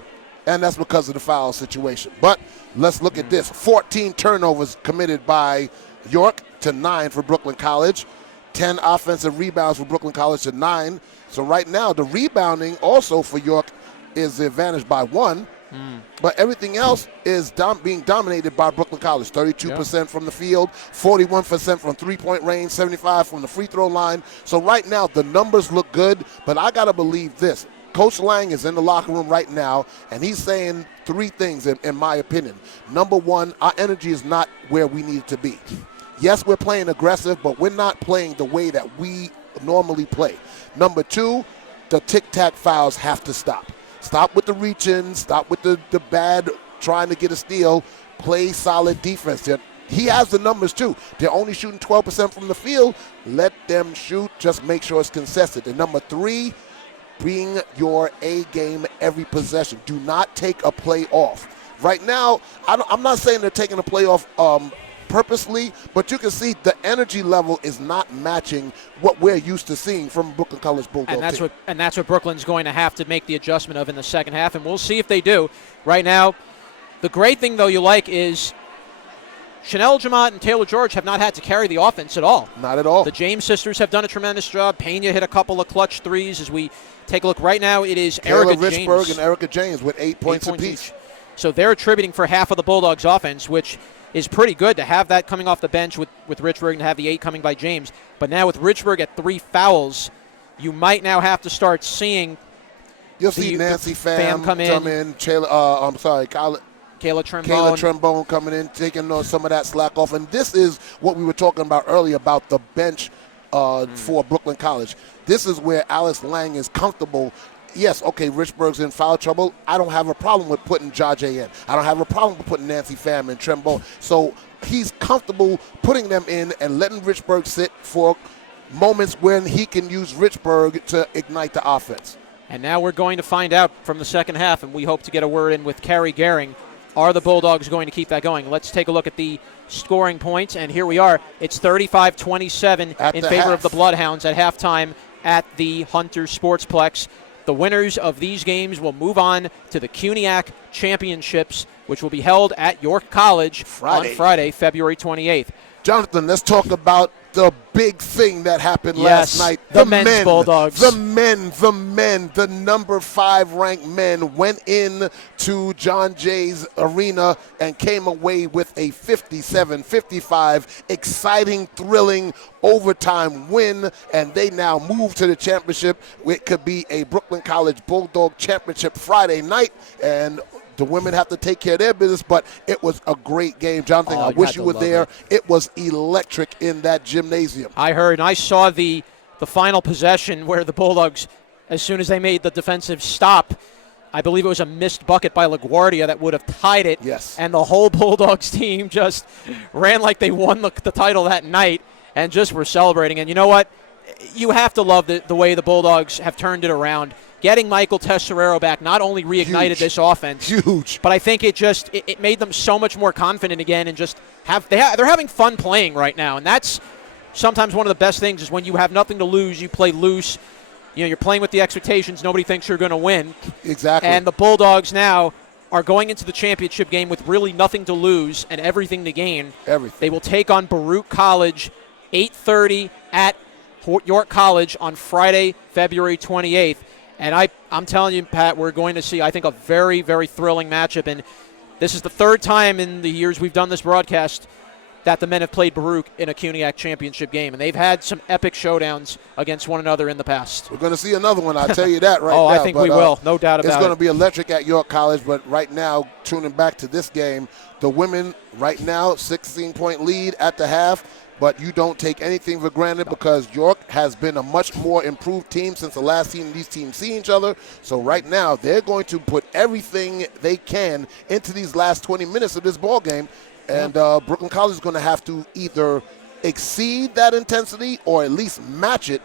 And that's because of the foul situation. But let's look at this. 14 turnovers committed by York to 9 for Brooklyn College. 10 offensive rebounds for Brooklyn College to 9. So right now, the rebounding also for York is the advantage by 1. But everything else is being dominated by Brooklyn College. 32% from the field, 41% from three-point range, 75% from the free throw line. So right now, the numbers look good, but I got to believe this. Coach Lang is in the locker room right now, and he's saying 3 things in my opinion. Number 1, our energy is not where we need it to be. Yes, we're playing aggressive, but we're not playing the way that we normally play. Number 2, the tic-tac fouls have to stop. Stop with the reach-in. Stop with the bad trying to get a steal. Play solid defense. He has the numbers, too. They're only shooting 12% from the field. Let them shoot. Just make sure it's consistent. And number 3, bring your A game every possession. Do not take a play off. Right now, I'm not saying they're taking a play off purposely, but you can see the energy level is not matching what we're used to seeing from Brooklyn College Bulldog team. And that's what Brooklyn's going to have to make the adjustment of in the second half, and we'll see if they do. Right now, the great thing, though, you like is Chanel Jamont and Taylor George have not had to carry the offense at all. Not at all. The James sisters have done a tremendous job. Pena hit a couple of clutch threes. As we take a look right now, it is Erica Richburg James and Erica James with 8 points apiece. So they're attributing for half of the Bulldogs' offense, which is pretty good to have that coming off the bench with Richburg and to have the 8 coming by James. But now with Richburg at 3 fouls, you might now have to start seeing You'll see Nancy Pham come in. Kayla Kayla Trembone. Trembone coming in, taking some of that slack off. And this is what we were talking about earlier about the bench for Brooklyn College. This is where Alex Lang is comfortable. Yes, okay, Richburg's in foul trouble. I don't have a problem with putting Jaje in. I don't have a problem with putting Nancy Pham and Trembone. So he's comfortable putting them in and letting Richburg sit for moments when he can use Richburg to ignite the offense. And now we're going to find out from the second half, and we hope to get a word in with Carrie Gehring. Are the Bulldogs going to keep that going? Let's take a look at the scoring points, and here we are. It's 35-27 in favor of the Bloodhounds at halftime at the Hunter Sportsplex. The winners of these games will move on to the CUNYAC Championships, which will be held at York College on Friday, February 28th. Jonathan, let's talk about the big thing that happened last night. The men's Bulldogs. The men, the number 5 ranked men went in to John Jay's arena and came away with a 57-55 exciting, thrilling overtime win, and they now move to the championship. It could be a Brooklyn College Bulldog Championship Friday night, and the women have to take care of their business, but it was a great game. Jonathan, I wish you were there. It was electric in that gymnasium. I heard, and I saw the final possession where the Bulldogs, as soon as they made the defensive stop, I believe it was a missed bucket by LaGuardia that would have tied it. Yes. And the whole Bulldogs team just ran like they won the title that night and just were celebrating. And you know what? You have to love the way the Bulldogs have turned it around. Getting Michael Tesserero back not only reignited this offense, but I think it made them so much more confident again, and just they're having fun playing right now, and that's sometimes one of the best things is when you have nothing to lose, you play loose. You know, you're playing with the expectations. Nobody thinks you're going to win. Exactly. And the Bulldogs now are going into the championship game with really nothing to lose and everything to gain. Everything. They will take on Baruch College, 8:30 at York College on Friday, February 28th. And I'm telling you, Pat, we're going to see, I think, a very, very thrilling matchup. And this is the third time in the years we've done this broadcast that the men have played Baruch in a CUNYAC championship game. And they've had some epic showdowns against one another in the past. We're going to see another one, I'll tell you that right now. I think we will, no doubt about it. It's going to be electric at York College, but right now, tuning back to this game, the women right now, 16-point lead at the half. But you don't take anything for granted because York has been a much more improved team since the last team these teams see each other. So right now, they're going to put everything they can into these last 20 minutes of this ball game. And Brooklyn College is going to have to either exceed that intensity or at least match it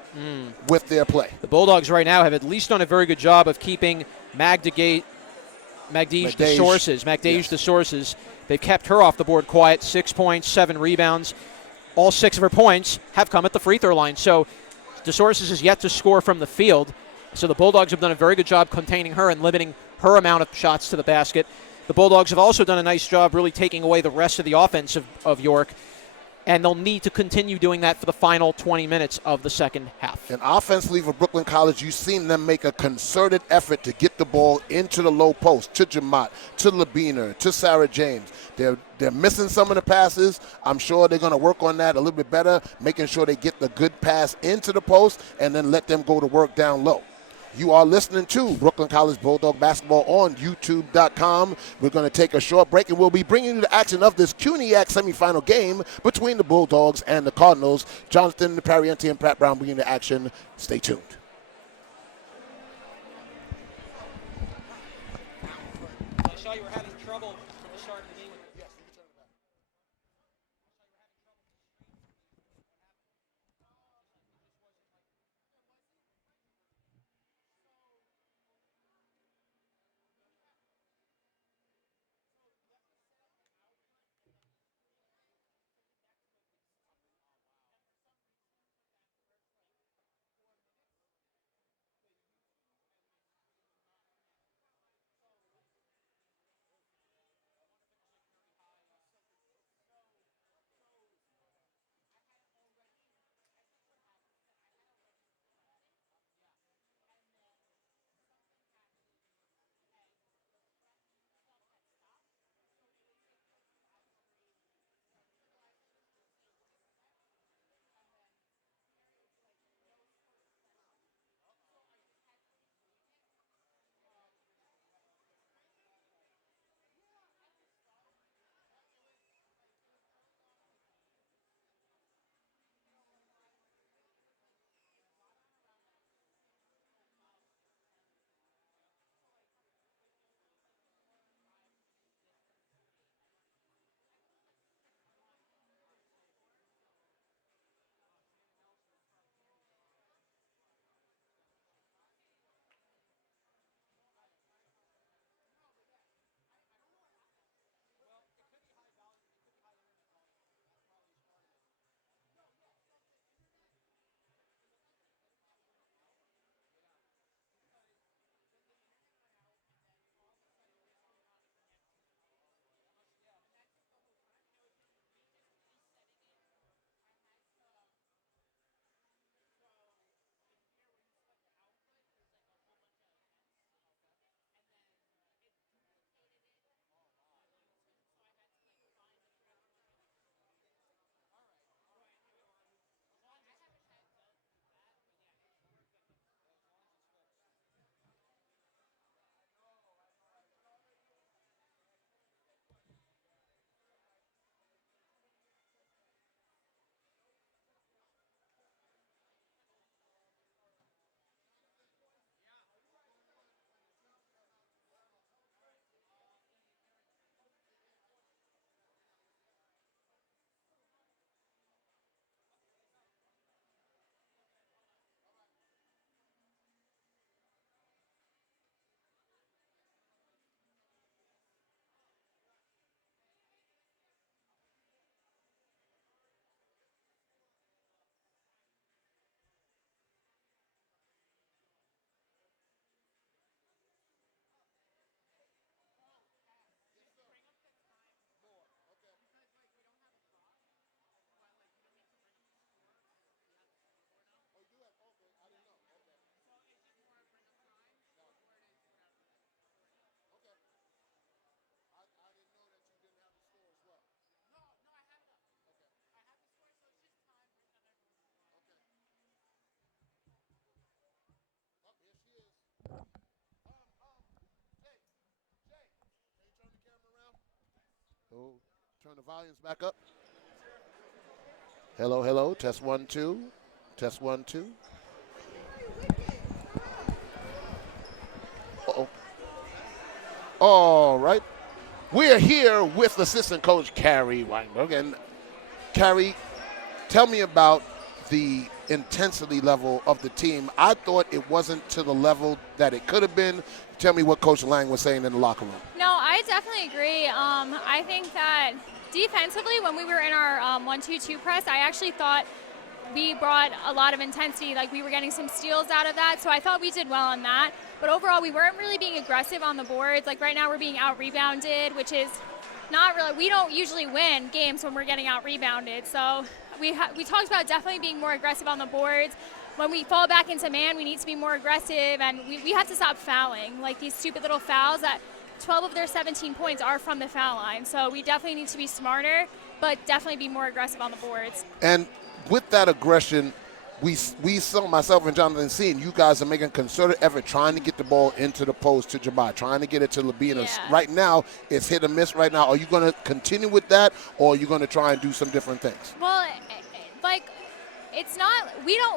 with their play. The Bulldogs right now have at least done a very good job of keeping Magdage DeSources. They've kept her off the board quiet, 6 points, 7 rebounds. All 6 of her points have come at the free throw line. So DeSources is yet to score from the field. So the Bulldogs have done a very good job containing her and limiting her amount of shots to the basket. The Bulldogs have also done a nice job really taking away the rest of the offense of York. And they'll need to continue doing that for the final 20 minutes of the second half. And offensively for Brooklyn College, you've seen them make a concerted effort to get the ball into the low post, to Jamot, to Labiner, to Sarah James. They're missing some of the passes. I'm sure they're going to work on that a little bit better, making sure they get the good pass into the post and then let them go to work down low. You are listening to Brooklyn College Bulldog Basketball on YouTube.com. We're going to take a short break, and we'll be bringing you the action of this CUNYAC semifinal game between the Bulldogs and the Cardinals. Jonathan Pariente and Pat Brown bringing the action. Stay tuned. I saw you were having trouble from the start of the game. Yes, you can turn it back. We'll turn the volumes back up. Hello, hello. Test 1, 2. Test 1, 2. Uh-oh. All right. We're here with assistant coach Carrie Weinberg. And Carrie, tell me about the intensity level of the team. I thought it wasn't to the level that it could have been. Tell me what Coach Lang was saying in the locker room. No, I definitely agree. I think that defensively, when we were in our 1-2-2 press, I actually thought we brought a lot of intensity. Like, we were getting some steals out of that, so I thought we did well on that. But overall, we weren't really being aggressive on the boards. Like, right now we're being out-rebounded, which is not really – we don't usually win games when we're getting out-rebounded. So we talked about definitely being more aggressive on the boards. When we fall back into man, we need to be more aggressive, and we have to stop fouling. Like, these stupid little fouls that 12 of their 17 points are from the foul line. So we definitely need to be smarter, but definitely be more aggressive on the boards. And with that aggression, we saw, myself and Jonathan, seeing you guys are making a concerted effort trying to get the ball into the post to Jabbar, trying to get it to Labina. Yeah. Right now, it's hit or miss right now. Are you going to continue with that, or are you going to try and do some different things? Well, like, it's not,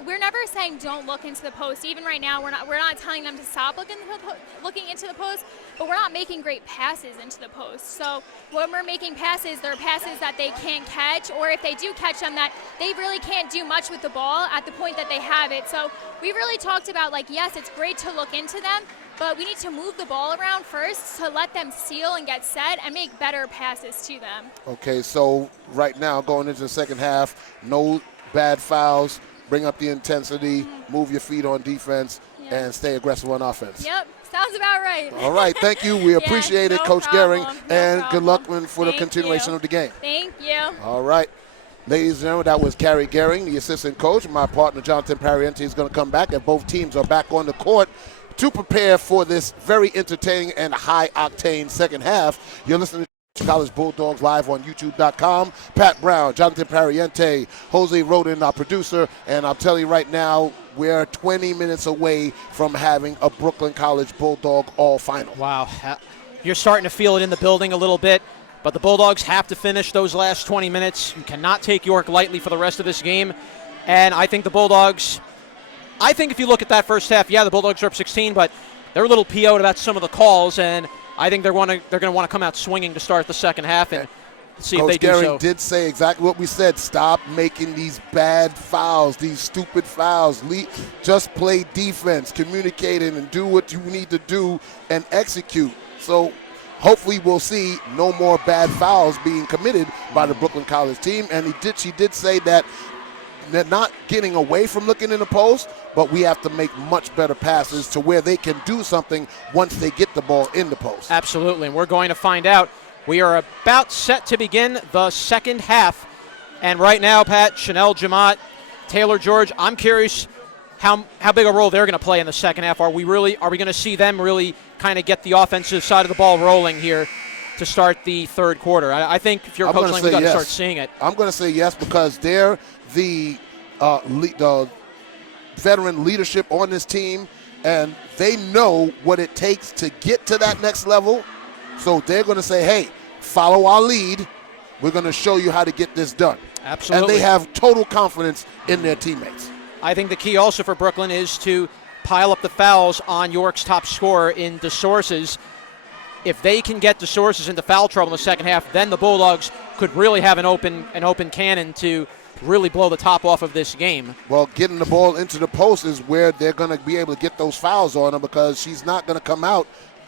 we're never saying don't look into the post. Even right now, we're not telling them to stop looking into the post, but we're not making great passes into the post. So when we're making passes, they're passes that they can't catch, or if they do catch them, that they really can't do much with the ball at the point that they have it. So we really talked about, like, yes, it's great to look into them, but we need to move the ball around first to let them seal and get set and make better passes to them. Okay, so right now, going into the second half, no bad fouls, bring up the intensity, move your feet on defense, and stay aggressive on offense. Yep, sounds about right. All right, thank you. We appreciate it, Coach Gehring, and good luck for the continuation of the game. Thank you. All right. Ladies and gentlemen, that was Carrie Gehring, the assistant coach. My partner, Jonathan Pariente, is going to come back, and both teams are back on the court to prepare for this very entertaining and high-octane second half. You're listening to College Bulldogs live on YouTube.com. Pat Brown, Jonathan Pariente, Jose Rodin, our producer, and I'll tell you right now, we're 20 minutes away from having a Brooklyn College Bulldog all-final. Wow. You're starting to feel it in the building a little bit, but the Bulldogs have to finish those last 20 minutes. You cannot take York lightly for the rest of this game, and I think the Bulldogs, I think if you look at that first half, yeah, the Bulldogs are up 16, but they're a little PO'd about some of the calls, and I think they're going to want to come out swinging to start the second half and see if they do so. Coach Gehring did say exactly what we said. Stop making these bad fouls, these stupid fouls. Just play defense, communicating, and do what you need to do and execute. So hopefully we'll see no more bad fouls being committed by the Brooklyn College team. And she did say that they're not getting away from looking in the post, but we have to make much better passes to where they can do something once they get the ball in the post. Absolutely, and we're going to find out. We are about set to begin the second half, and right now, Pat, Chanel Jamat, Taylor George, I'm curious how big a role they're going to play in the second half. Are we going to see them really kind of get the offensive side of the ball rolling here to start the third quarter? I think if you're coaching, we've got to start seeing it. I'm going to say yes, because they're the veteran leadership on this team, and they know what it takes to get to that next level. So they're going to say, hey, follow our lead. We're going to show you how to get this done. Absolutely. And they have total confidence in their teammates. I think the key also for Brooklyn is to pile up the fouls on York's top scorer in DeSources. If they can get DeSources into foul trouble in the second half, then the Bulldogs could really have an open cannon to really blow the top off of this game. Well, getting the ball into the post is where they're going to be able to get those fouls on her, because she's not going to come out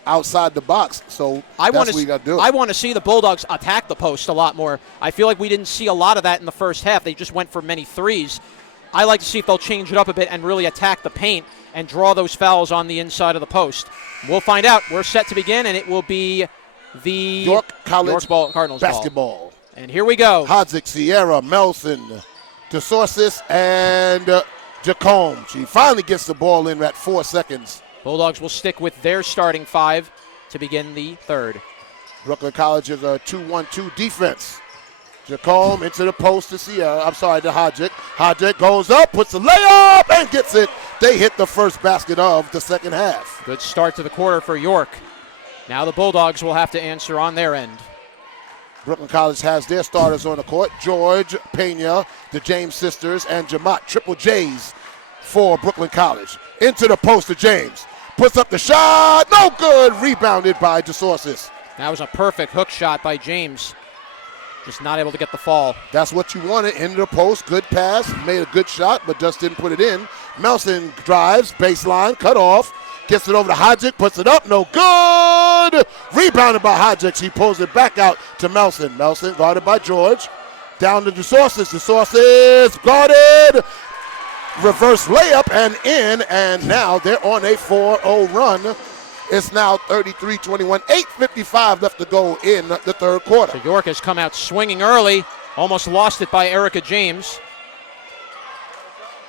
outside the box. So that's what you got to do. I want to see the Bulldogs attack the post a lot more. I feel like we didn't see a lot of that in the first half. They just went for many threes. I like to see if they'll change it up a bit and really attack the paint and draw those fouls on the inside of the post. We'll find out. We're set to begin, and it will be the York College Cardinals basketball. And here we go. Hodzik, Sierra, Melson, DeSources, and Jacome. She finally gets the ball in at 4 seconds. Bulldogs will stick with their starting five to begin the third. Brooklyn College is a 2-1-2 defense. Jacome into the post to Sierra. I'm sorry, to Hodzik. Hodzik goes up, puts a layup, and gets it. They hit the first basket of the second half. Good start to the quarter for York. Now the Bulldogs will have to answer on their end. Brooklyn College has their starters on the court. George, Pena, the James sisters, and Jamat. Triple J's for Brooklyn College. Into the post to James. Puts up the shot. No good. Rebounded by DeSources. That was a perfect hook shot by James. Just not able to get the fall. That's what you wanted. Into the post. Good pass. Made a good shot, but just didn't put it in. Melson drives. Baseline. Cut off. Gets it over to Hodgick. Puts it up. No good. Rebounded by Hodgick. He pulls it back out to Melson. Melson guarded by George. Down to DeSources. DeSources guarded. Reverse layup and in. And now they're on a 4-0 run. It's now 33-21, 8:55 left to go in the third quarter. So York has come out swinging early, almost lost it by Erica James.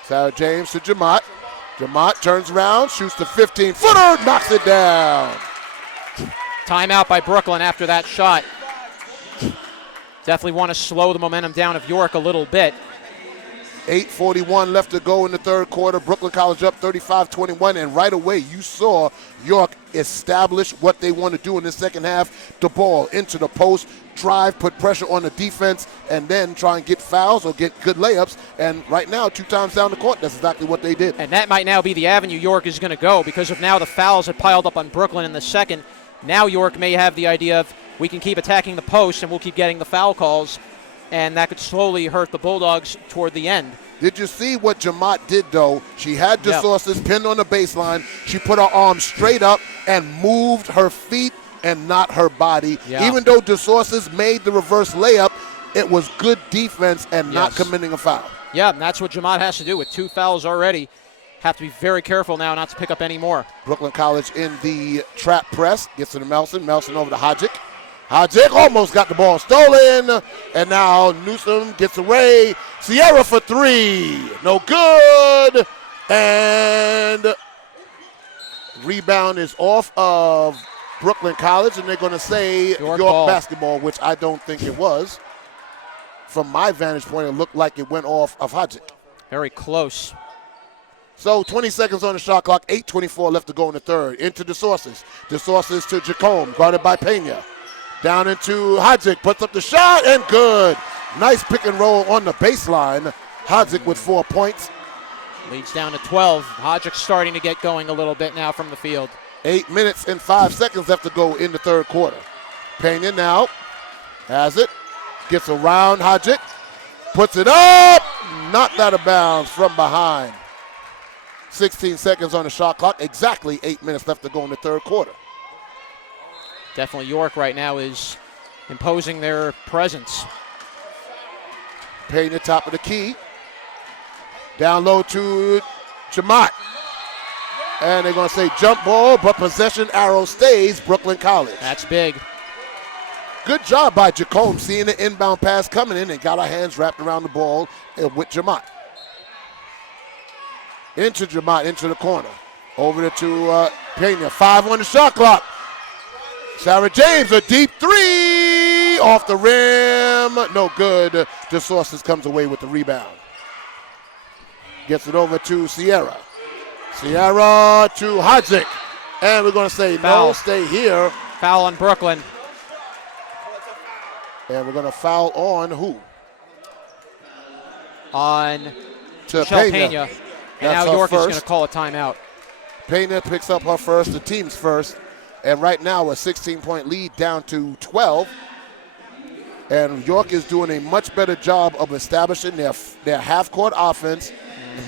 Sarah James to Jamat. Jamat turns around, shoots the 15-footer, knocks it down. Timeout by Brooklyn after that shot. Definitely want to slow the momentum down of York a little bit. 8:41 left to go in the third quarter. Brooklyn College up 35-21, and right away you saw York establish what they want to do in the second half. The ball into the post, drive, put pressure on the defense, and then try and get fouls or get good layups. And right now, 2 times down the court, that's exactly what they did. And that might now be the avenue York is going to go because of now the fouls that piled up on Brooklyn in the second. Now York may have the idea of we can keep attacking the post and we'll keep getting the foul calls. And that could slowly hurt the Bulldogs toward the end. Did you see what Jamat did, though? She had DeSources pinned on the baseline. She put her arms straight up and moved her feet and not her body. Yeah. Even though DeSources made the reverse layup, it was good defense and not committing a foul. Yeah, and that's what Jamat has to do with 2 fouls already. Have to be very careful now not to pick up any more. Brooklyn College in the trap press. Gets to the Melson. Melson over to Hodgick. Hodgick almost got the ball stolen, and now Newsom gets away. Sierra for 3, no good, and rebound is off of Brooklyn College, and they're going to say York basketball, which I don't think it was. From my vantage point, it looked like it went off of Hodgick. Very close. So 20 seconds on the shot clock, 8:24 left to go in the third. Into DeSources. DeSources to Jacome, guarded by Pena. Down into Hodgick, puts up the shot, and good. Nice pick and roll on the baseline. Hodgick with 4 points. Leads down to 12. Hodgick's starting to get going a little bit now from the field. 8 minutes and 5 seconds left to go in the third quarter. Pena now has it. Gets around Hodgick. Puts it up. Knocked out of bounds from behind. 16 seconds on the shot clock. Exactly 8 minutes left to go in the third quarter. Definitely York right now is imposing their presence. Payne, the top of the key. Down low to Jamat. And they're going to say jump ball, but possession arrow stays Brooklyn College. That's big. Good job by Jacome seeing the inbound pass coming in and got our hands wrapped around the ball with Jamat. Into Jamat, into the corner. Over to Pena. 5 on the shot clock. Sarah James, a deep 3 off the rim. No good. DeSources comes away with the rebound. Gets it over to Sierra. Sierra to Hodgick. And we're going to say foul. No, stay here. Foul on Brooklyn. And we're going to foul on who? On to Pena. And That's now York first. is going to call a timeout. Pena picks up her first, the team's first. And right now a 16-point lead down to 12. And York is doing a much better job of establishing their half-court offense,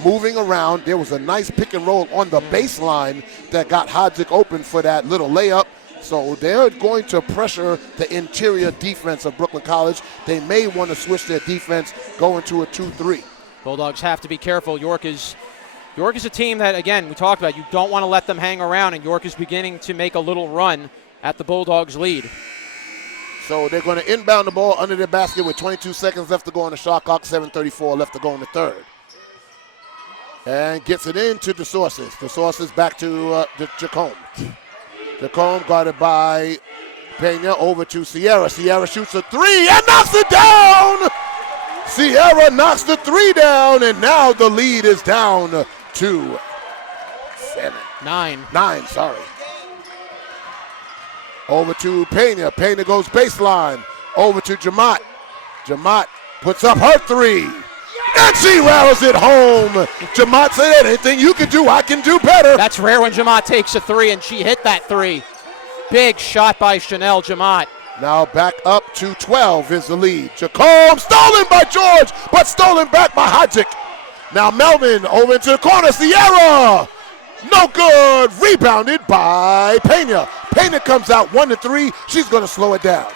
moving around. There was a nice pick and roll on the baseline that got Hodgick open for that little layup. So they're going to pressure the interior defense of Brooklyn College. They may want to switch their defense, go into a 2-3. Bulldogs have to be careful. York is a team that, again, we talked about, you don't want to let them hang around, and York is beginning to make a little run at the Bulldogs' lead. So they're going to inbound the ball under their basket with 22 seconds left to go on the shot clock, 7:34 left to go in the third. And gets it into DeSources. DeSources back to Jacome. Jacome guarded by Pena over to Sierra. Sierra shoots a 3 and knocks it down! Sierra knocks the 3 down, and now the lead is down to 9. Over to Pena. Pena goes baseline. over to Jamot. Jamot puts up her three. And she rattles it home. Jamot said, anything you can do, I can do better. That's rare when Jamot takes a three, and she hit that three. Big shot by Chanel Jamot. Now back up to 12 is the lead. Jacome stolen by George, but stolen back by Hodgick. Now Melvin over into the corner. Sierra, no good. Rebounded by Pena. Pena comes out 1-3. She's going to slow it down.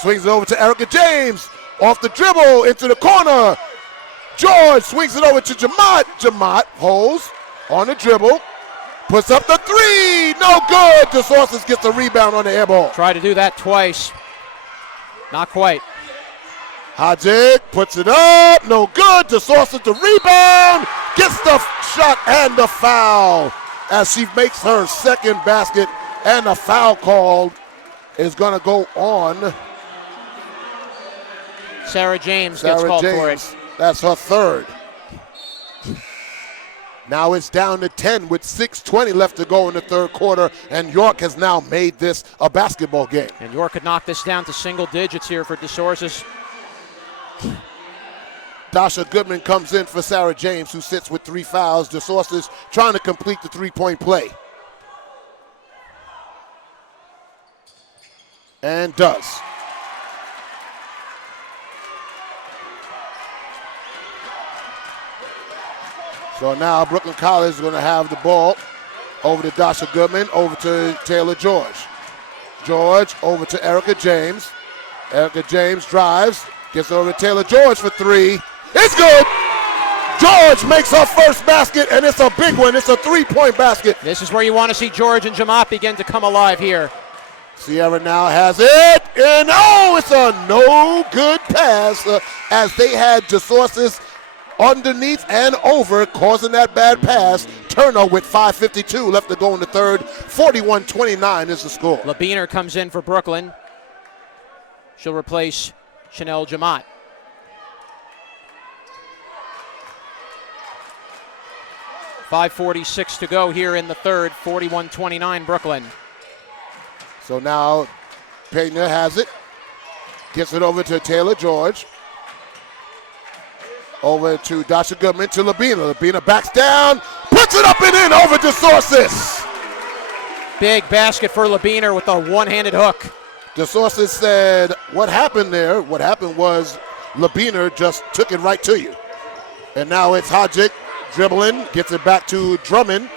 Swings it over to Erica James. Off the dribble into the corner. George swings it over to Jamot. Jamot holds on the dribble. Puts up the three. No good. DeSources gets the rebound on the air ball. Tried to do that twice. Not quite. Hodgick puts it up. No good. DeSources the rebound. Gets the shot and the foul as she makes her second basket. And the foul called is going to go on Sarah James gets called for it. That's her third. Now it's down to 10 with 6:20 left to go in the third quarter, and York has now made this a basketball game. And York could knock this down to single digits here for DeSources. Dasha Goodman comes in for Sarah James, who sits with 3 fouls. DeSources trying to complete the three-point play. And does. So now Brooklyn College is going to have the ball over to Dasha Goodman, over to Taylor George. George over to Erica James. Erica James drives, gets over to Taylor George for 3. It's good. George makes her first basket, and it's a big one. It's a 3-point basket. This is where you want to see George and Jamot begin to come alive here. Sierra now has it, and it's a no good pass as they had DeSources underneath and over, causing that bad pass. Turner with 5:52 left to go in the third. 41-29 is the score. Labiner comes in for Brooklyn. She'll replace Chanel Jamot. .546 to go here in the third. 41-29 Brooklyn. So now Pena has it. Gets it over to Taylor George. Over to Dasha Goodman to Labina. Labina backs down, puts it up and in over DeSources. Big basket for Labiner with a one-handed hook. DeSources said, what happened there? What happened was Labiner just took it right to you. And now it's Hodgick dribbling, gets it back to Drummond.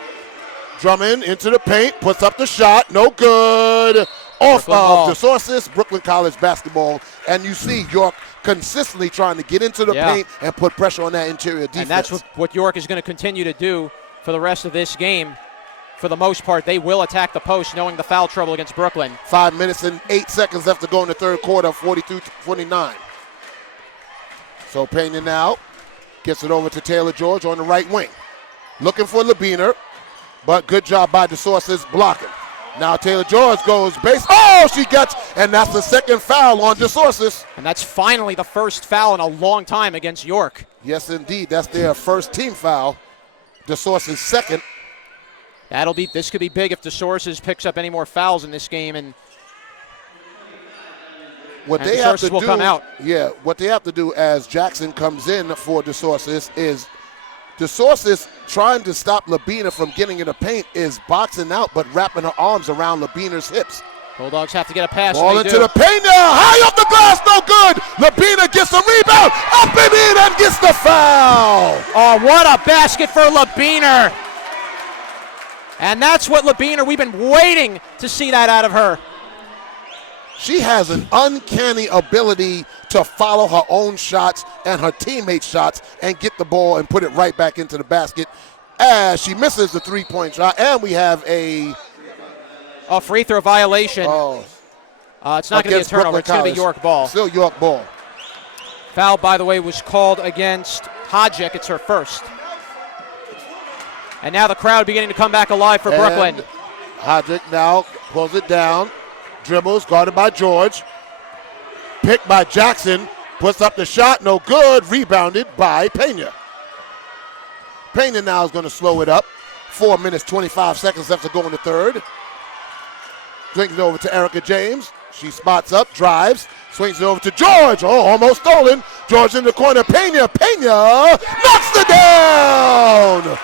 Drummond into the paint, puts up the shot, no good. Off of DeSources, Brooklyn College basketball. And you see York consistently trying to get into the paint and put pressure on that interior defense. And that's what York is going to continue to do for the rest of this game. For the most part, they will attack the post knowing the foul trouble against Brooklyn. 5 minutes and 8 seconds left to go in the third quarter, 42-29. So Pena now gets it over to Taylor George on the right wing. Looking for Labiner, but good job by DeSources blocking. Now Taylor George goes base. She gets, and that's the second foul on DeSources. And that's finally the first foul in a long time against York. Yes, indeed. That's their first team foul. DeSources' second. This could be big if DeSources picks up any more fouls in this game, and what they have to will do, come out. Yeah, what they have to do as Jackson comes in for DeSources is DeSources trying to stop Labina from getting in the paint is boxing out but wrapping her arms around Labina's hips. Bulldogs have to get a pass. Ball into the paint now, high off the glass, no good. Labina gets the rebound, up and in, and gets the foul. Oh, what a basket for Labiner. And that's what Labiner, we've been waiting to see that out of her. She has an uncanny ability to follow her own shots and her teammates' shots and get the ball and put it right back into the basket as she misses the three-point shot. And we have a free throw violation. It's not going to be a turnover. It's going to be York ball. Still York ball. Foul, by the way, was called against Hodgick. It's her first. And now the crowd beginning to come back alive for Brooklyn. Hodgick now pulls it down. Dribbles, guarded by George. Picked by Jackson. Puts up the shot, no good. Rebounded by Pena. Pena now is going to slow it up. 4 minutes, 25 seconds left to go in the third. Brings it over to Erica James. She spots up, drives, swings it over to George. Oh, almost stolen. George in the corner. Pena knocks it down.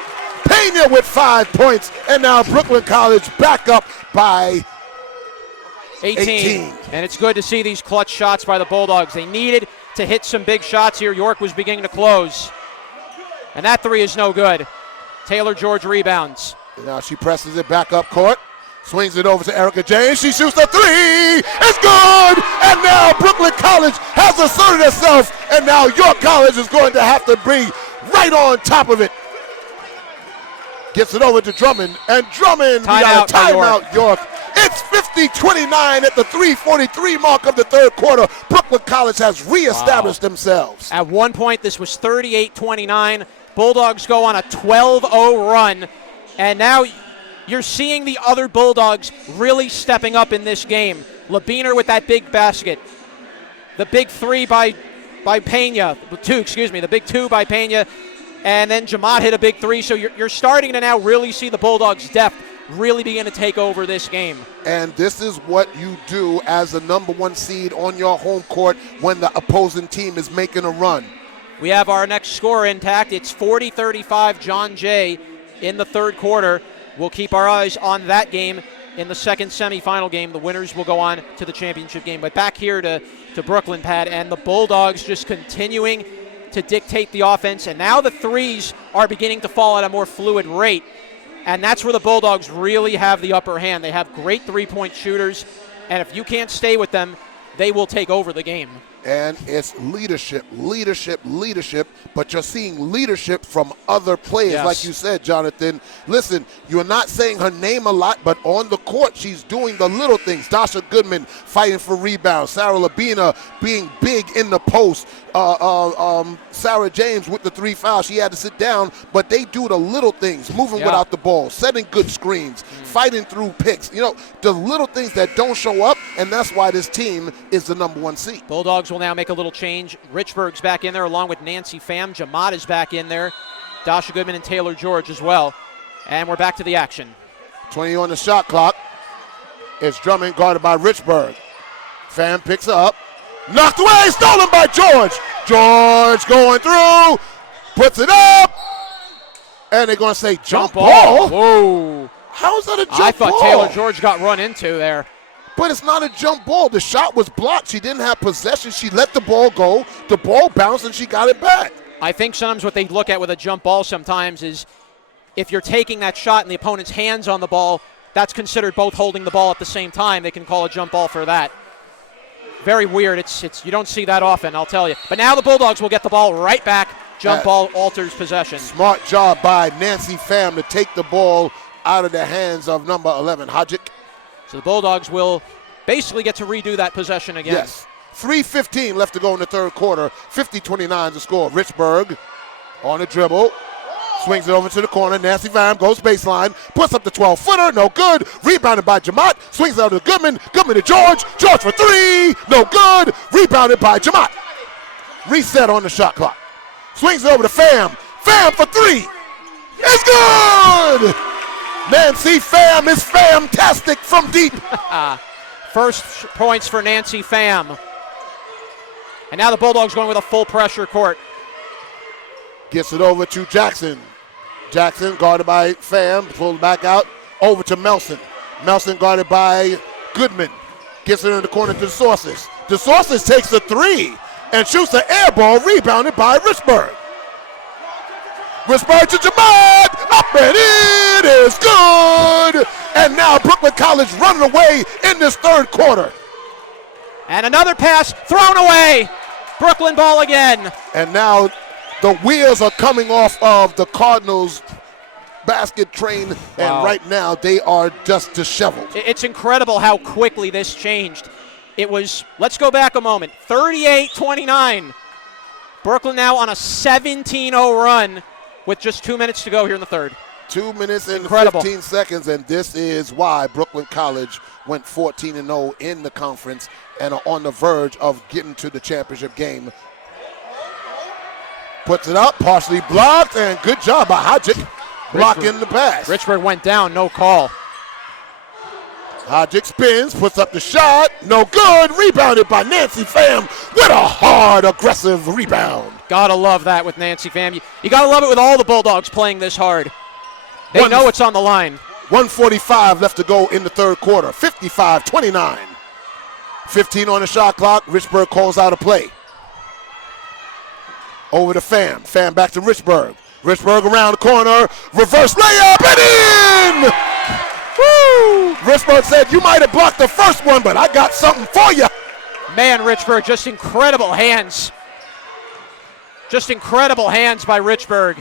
Pena with 5 points, and now Brooklyn College back up by 18. And it's good to see these clutch shots by the Bulldogs. They needed to hit some big shots here. York was beginning to close. And that three is no good. Taylor George rebounds. And now she presses it back up court. Swings it over to Erica James. She shoots a three. It's good. And now Brooklyn College has asserted itself. And now York College is going to have to be right on top of it. Gets it over to Drummond. And Drummond, we got a timeout, York. It's 50-29 at the 3:43 mark of the third quarter. Brooklyn College has reestablished themselves. At one point, this was 38-29. Bulldogs go on a 12-0 run. And now you're seeing the other Bulldogs really stepping up in this game. Labiner with that big basket. The big three by Pena. The big two by Pena. And then Jamat hit a big three. So you're starting to now really see the Bulldogs' depth really begin to take over this game. And this is what you do as the number one seed on your home court when the opposing team is making a run. We have our next score intact. It's 40-35 John Jay in the third quarter. We'll keep our eyes on that game in the second semifinal game. The winners will go on to the championship game. But back here to Brooklyn, Pat, and the Bulldogs just continuing to dictate the offense. And now the threes are beginning to fall at a more fluid rate. And that's where the Bulldogs really have the upper hand. They have great three-point shooters, and if you can't stay with them, they will take over the game. And it's leadership, but you're seeing leadership from other players. Yes. Like you said, Jonathan. Listen, you're not saying her name a lot, but on the court, she's doing the little things. Dasha Goodman fighting for rebounds. Sarah Labina being big in the post. Sarah James with the 3 fouls. She had to sit down, but they do the little things, moving without the ball, setting good screens, fighting through picks. You know, the little things that don't show up, and that's why this team is the number one seed. Bulldogs will now make a little change. Richburg's back in there along with Nancy Pham. Jamat is back in there. Dasha Goodman and Taylor George as well. And we're back to the action. 20 on the shot clock. It's Drummond guarded by Richburg. Pham picks up. Knocked away, stolen by George. George going through, puts it up, and they're going to say jump ball. Whoa. How is that a jump ball? I thought Taylor George got run into there. But it's not a jump ball. The shot was blocked. She didn't have possession. She let the ball go. The ball bounced, and she got it back. I think sometimes what they look at with a jump ball sometimes is if you're taking that shot and the opponent's hands on the ball, that's considered both holding the ball at the same time. They can call a jump ball for that. Very weird. It's you don't see that often, I'll tell you. But now the Bulldogs will get the ball right back. Jump ball alters possession. Smart job by Nancy Pham to take the ball out of the hands of number 11, Hodgick. So the Bulldogs will basically get to redo that possession again. Yes. 3:15 left to go in the third quarter. 50-29 the score. Richburg on the dribble. Swings it over to the corner. Nancy Pham goes baseline. Puts up the 12-footer. No good. Rebounded by Jamat. Swings it out to Goodman. Goodman to George. George for three. No good. Rebounded by Jamat. Reset on the shot clock. Swings it over to Pham. Pham for three. It's good. Nancy Pham is fantastic from deep. First points for Nancy Pham. And now the Bulldogs going with a full pressure court. Gets it over to Jackson. Jackson guarded by Pham. Pulled back out. Over to Melson. Melson guarded by Goodman. Gets it in the corner to DeSources. DeSources takes the three and shoots the air ball, rebounded by Richburg. Richburg to Jamat. Up and it is good. And now Brooklyn College running away in this third quarter. And another pass thrown away. Brooklyn ball again. And now the wheels are coming off of the Cardinals' basket train, and right now they are just disheveled. It's incredible how quickly this changed. It was, let's go back a moment, 38-29. Brooklyn now on a 17-0 run with just 2 minutes to go here in the third. 2 minutes and 15 seconds, and this is why Brooklyn College went 14-0 in the conference and are on the verge of getting to the championship game. Puts it up, partially blocked, and good job by Hodgick blocking the pass. Richburg went down, no call. Hodgick spins, puts up the shot. No good. Rebounded by Nancy Pham with a hard, aggressive rebound. Gotta love that with Nancy Pham. You gotta love it with all the Bulldogs playing this hard. They know it's on the line. 1:45 left to go in the third quarter. 55-29. 15 on the shot clock. Richburg calls out a play. Over to Pham. Pham back to Richburg. Richburg around the corner. Reverse layup and in! Woo! Richburg said, you might have blocked the first one, but I got something for you. Man, Richburg, just incredible hands. Just incredible hands by Richburg.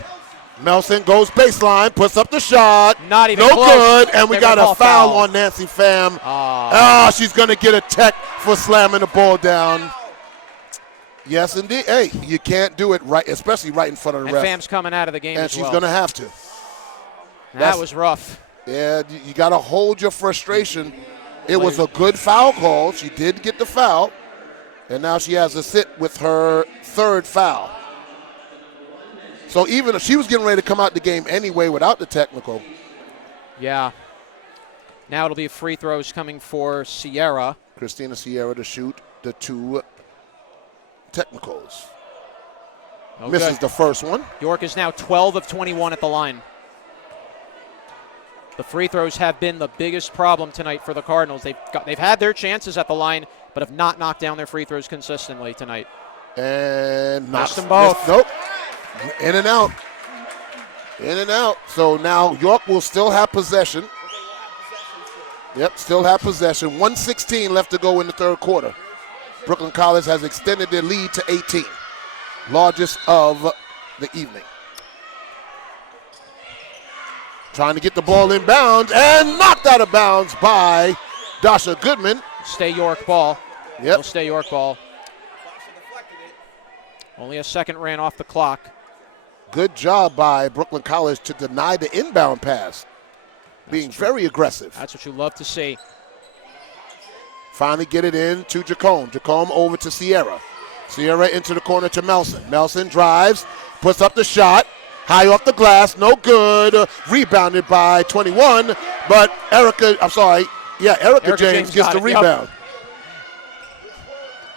Melson goes baseline, puts up the shot. Not even no close. Good, and we They're got gonna a call foul foul on Nancy Pham. She's going to get a tech for slamming the ball down. Yes, indeed. Hey, you can't do it right, especially right in front of the ref. And Pham's coming out of the game and as she's well. going to have to. That was rough. Yeah, you got to hold your frustration. It was a good foul call. She did get the foul, and now she has to sit with her third foul. So even if she was getting ready to come out the game anyway without the technical. Yeah. Now it'll be free throws coming for Sierra. Christina Sierra to shoot the two technicals. Misses the first one. York is now 12 of 21 at the line. The free throws have been the biggest problem tonight for the Cardinals. They've had their chances at the line, but have not knocked down their free throws consistently tonight. And missed them both. Nope. In and out. In and out. So now York will still have possession. Yep, still have possession. 1:16 left to go in the third quarter. Brooklyn College has extended their lead to 18. Largest of the evening. Trying to get the ball in bounds and knocked out of bounds by Dasha Goodman. Stay York ball. Yep. It'll stay York ball. Only a second ran off the clock. Good job by Brooklyn College to deny the inbound pass. Being very aggressive. That's what you love to see. Finally get it in to Jacome. Jacome over to Sierra. Sierra into the corner to Melson. Melson drives, puts up the shot. High off the glass, no good. Rebounded by 21, but Erica James gets the rebound. Yep.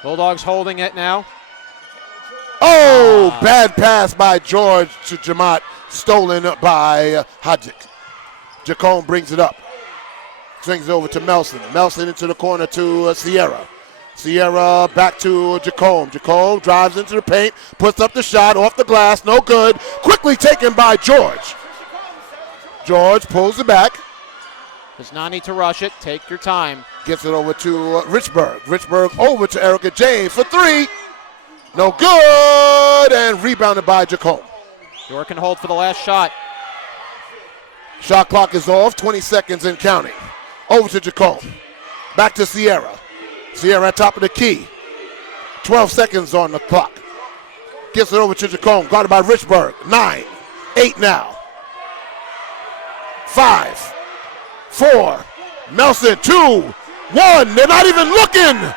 Bulldogs holding it now. Oh, bad pass by George to Jamat, stolen by Hodgick. Jacome brings it up. Swings it over to Melson. Melson into the corner to Sierra. Sierra back to Jacome. Jacome drives into the paint, puts up the shot off the glass, no good. Quickly taken by George. George pulls it back. Does not need to rush it. Take your time. Gets it over to Richburg. Richburg over to Erica James for three. No good, and rebounded by Jacome. York can hold for the last shot. Shot clock is off, 20 seconds and counting. Over to Jacome. Back to Sierra. Sierra at top of the key. 12 seconds on the clock. Gets it over to Jacome, guarded by Richburg. 9, 8 now. 5, 4, Melson, 2, 1. They're not even looking.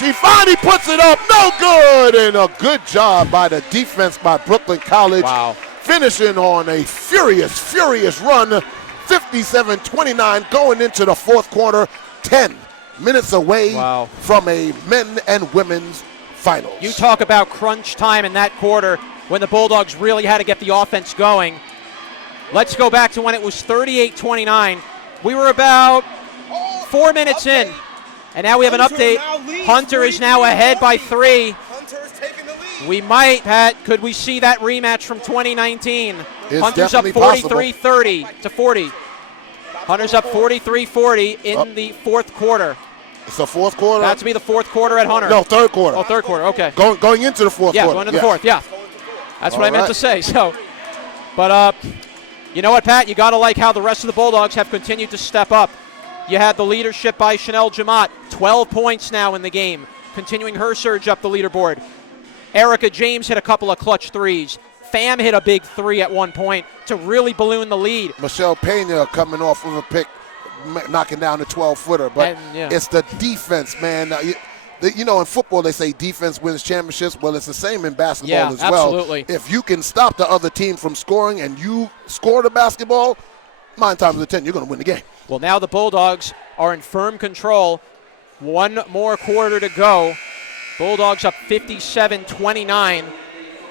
She finally puts it up, no good. And a good job by the defense by Brooklyn College. Wow. Finishing on a furious run. 57-29 going into the fourth quarter. 10 minutes away from a men and women's finals. You talk about crunch time in that quarter when the Bulldogs really had to get the offense going. Let's go back to when it was 38-29. We were about 4 minutes in, and now we have an update. Hunter is now ahead by 3. We might, Pat, could we see that rematch from 2019? It's Hunter's up definitely 43-30 to 40. Hunter's up 43-40 in the fourth quarter. It's the fourth quarter? That's to be the fourth quarter at Hunter. No, third quarter. Oh, third quarter, okay. Going into the fourth quarter. Yeah, going into the fourth, yeah. That's what I meant to say. So, but you know what, Pat? You got to like how the rest of the Bulldogs have continued to step up. You had the leadership by Chanel Jamat, 12 points now in the game, continuing her surge up the leaderboard. Erica James hit a couple of clutch threes. Pham hit a big 3 at one point to really balloon the lead. Michelle Pena coming off of a pick, knocking down the 12-footer. But it's the defense, man. You know, in football they say defense wins championships. Well, it's the same in basketball as well. Absolutely. If you can stop the other team from scoring and you score the basketball, 9 times out of 10, you're going to win the game. Well, now the Bulldogs are in firm control. One more quarter to go. Bulldogs up 57-29.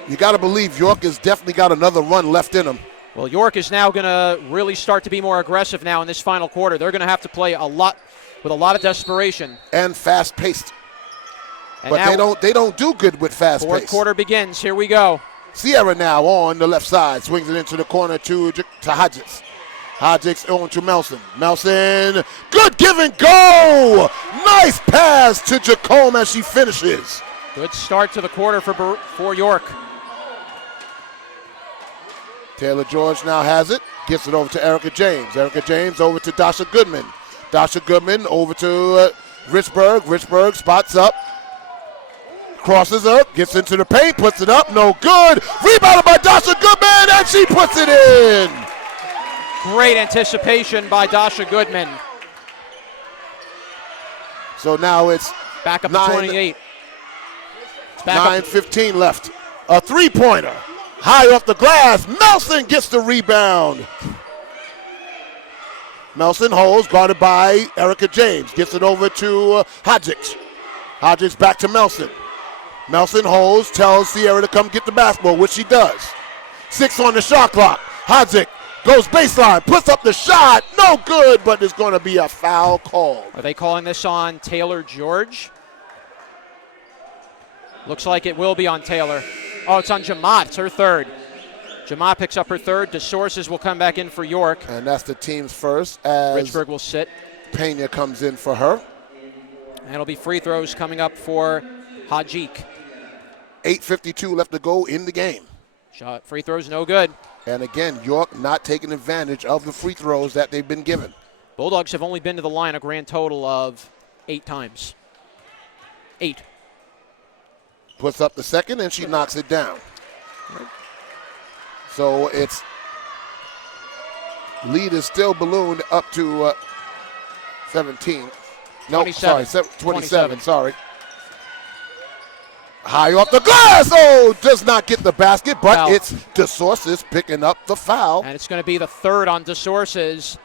You got to believe York has definitely got another run left in them. Well, York is now going to really start to be more aggressive now in this final quarter. They're going to have to play a lot with a lot of desperation. And fast-paced. And But they don't do good with fast-paced. Fourth quarter begins. Here we go. Sierra now on the left side. Swings it into the corner to Hodges. Hodges on to Melson. Melson, good give and go! Nice pass to Jacome as she finishes. Good start to the quarter for York. Taylor George now has it. Gets it over to Erica James. Erica James over to Dasha Goodman. Dasha Goodman over to Richburg. Richburg spots up. Crosses up. Gets into the paint. Puts it up. No good. Rebounded by Dasha Goodman, and she puts it in. Great anticipation by Dasha Goodman. So now it's back up to 28. 9:15 left. A three-pointer. High off the glass. Melson gets the rebound. Melson holds, guarded by Erica James. Gets it over to Hodges. Hodges back to Melson. Melson holds, tells Sierra to come get the basketball, which she does. 6 on the shot clock. Hodges goes baseline, puts up the shot. No good, but there's going to be a foul call. Are they calling this on Taylor George? Looks like it will be on Taylor. Oh, it's on Jamat. It's her third. Jamat picks up her third. DeSources will come back in for York. And that's the team's first as Richburg will sit. Pena comes in for her. And it'll be free throws coming up for Hajik. 8:52 left to go in the game. Shot free throws no good. And again, York not taking advantage of the free throws that they've been given. Bulldogs have only been to the line a grand total of 8 times. 8. Puts up the second, and she knocks it down. So it's lead is still ballooned up to 17. No, 27. sorry, 27. Sorry. High off the glass. Oh, does not get the basket, but foul. It's DeSources picking up the foul. And it's going to be the third on DeSources.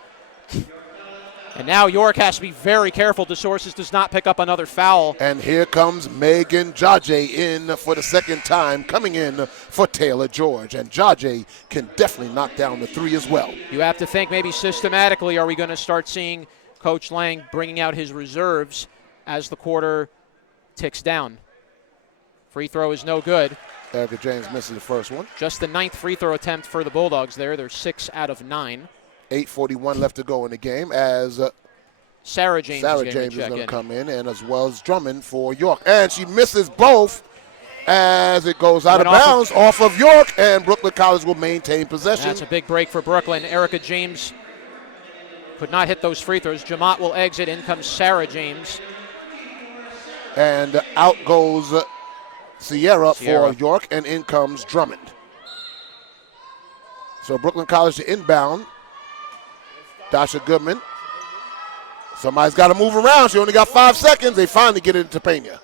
And now York has to be very careful. DeSources does not pick up another foul. And here comes Megan Jaje in for the second time, coming in for Taylor George. And Jaje can definitely knock down the three as well. You have to think maybe systematically, are we going to start seeing Coach Lang bringing out his reserves as the quarter ticks down? Free throw is no good. Erica James misses the first one. Just the 9th free throw attempt for the Bulldogs there. They're 6 out of 9. 8:41 left to go in the game as Sarah James is going to come in, and as well as Drummond for York. And she misses both as it goes out of bounds off of York, and Brooklyn College will maintain possession. That's a big break for Brooklyn. Erica James could not hit those free throws. Jamat will exit. In comes Sarah James. And out goes Sierra for York, and in comes Drummond. So Brooklyn College to inbound. Dasha Goodman. Somebody's got to move around. She only got 5 seconds. They finally get it into Pena.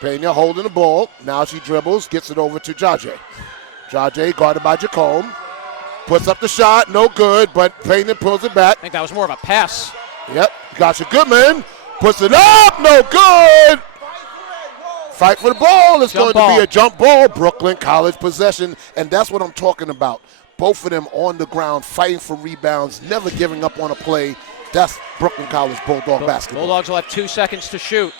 Pena holding the ball. Now she dribbles, gets it over to Jaje. Jaje guarded by Jacome. Puts up the shot, no good, but Pena pulls it back. I think that was more of a pass. Yep, Dasha Goodman puts it up, no good. Fight for the ball. It's going to be a jump ball. Brooklyn College possession, and that's what I'm talking about. Both of them on the ground, fighting for rebounds, never giving up on a play. That's Brooklyn College Bulldog basketball. Bulldogs will have 2 seconds to shoot.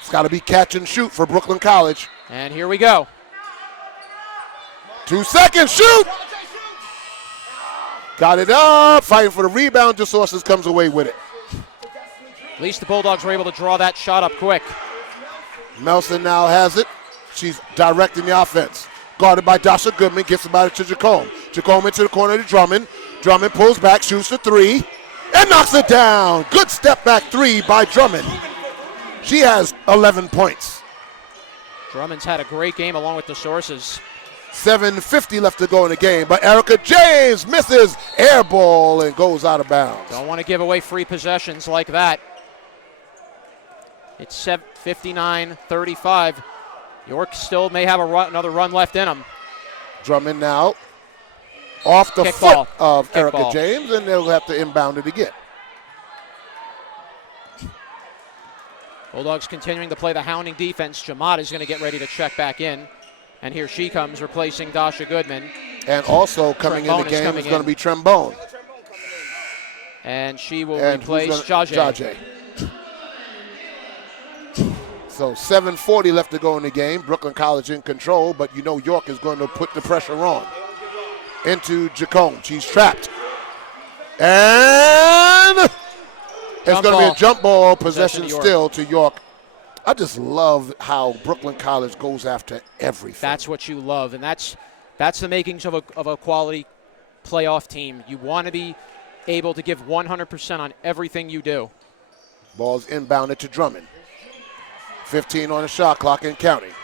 It's got to be catch and shoot for Brooklyn College. And here we go. 2 seconds, shoot! Got it up, fighting for the rebound. DeSources comes away with it. At least the Bulldogs were able to draw that shot up quick. Melson now has it. She's directing the offense. Guarded by Dasha Goodman, gets about it to Jacome. Jacome into the corner to Drummond. Drummond pulls back, shoots the three, and knocks it down. Good step back three by Drummond. She has 11 points. Drummond's had a great game along with DeSources. 7:50 left to go in the game, but Erica James misses air ball and goes out of bounds. Don't want to give away free possessions like that. It's 59-35. York still may have another run left in them. Drummond now Off the Kick foot ball. of Kick Erica ball. James, and they'll have to inbound it again. Bulldogs continuing to play the hounding defense. Jamaat is going to get ready to check back in. And here she comes, replacing Dasha Goodman. And also coming in the game is going to be Trembone. And she will And replace Jaje. Jaje. So 7:40 left to go in the game. Brooklyn College in control, but you know York is going to put the pressure on. Into Jacone. She's trapped. And it's going to be a jump ball possession still to York. I just love how Brooklyn College goes after everything. That's what you love, and that's the makings of a quality playoff team. You want to be able to give 100% on everything you do. Ball's inbounded to Drummond. 15 on the shot clock and counting.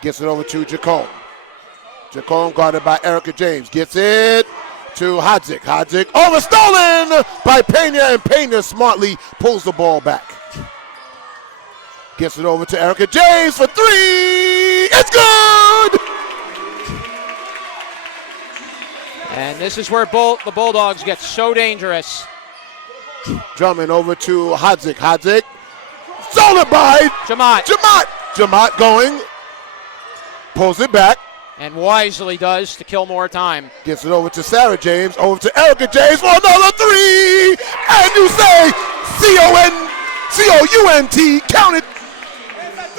Gets it over to Jacone. Jacone guarded by Erica James. Gets it to Hodzik. Hodzik overstolen by Pena, and Pena smartly pulls the ball back. Gets it over to Erica James for three. It's good! And this is where the Bulldogs get so dangerous. Drummond over to Hodzik. Hodzik stolen by Jamaat. Jamaat going. Pulls it back. And wisely does to kill more time. Gets it over to Sarah James. Over to Erica James for another three. And you say C-O-U-N-T. Count it.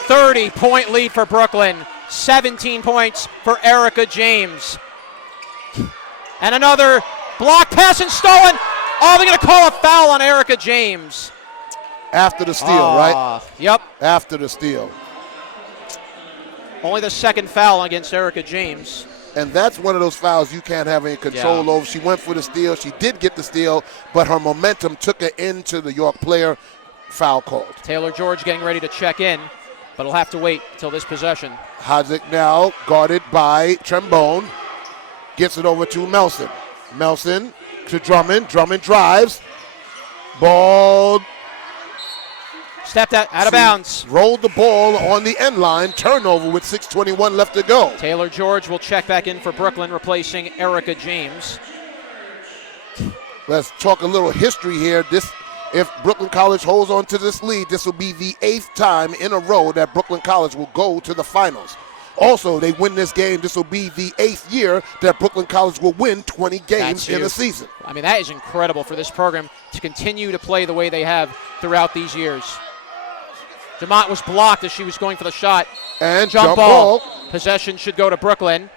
30-point lead for Brooklyn. 17 points for Erica James. And another block pass and stolen. Oh, they're going to call a foul on Erica James. After the steal, right? Yep. After the steal. Only the second foul against Erica James. And that's one of those fouls you can't have any control over. She went for the steal. She did get the steal, but her momentum took her into the York player. Foul called. Taylor George getting ready to check in, but he'll have to wait until this possession. Hodzik now guarded by Trembone. Gets it over to Melson. Melson to Drummond. Drummond drives. Ball. Stepped out of bounds. Rolled the ball on the end line. Turnover with 6:21 left to go. Taylor George will check back in for Brooklyn, replacing Erica James. Let's talk a little history here. If Brooklyn College holds on to this lead, this will be the 8th time in a row that Brooklyn College will go to the finals. Also, they win this game, this will be the 8th year that Brooklyn College will win 20 games in a season. I mean, that is incredible for this program to continue to play the way they have throughout these years. Jamaat was blocked as she was going for the shot. And jump ball. Possession should go to Brooklyn.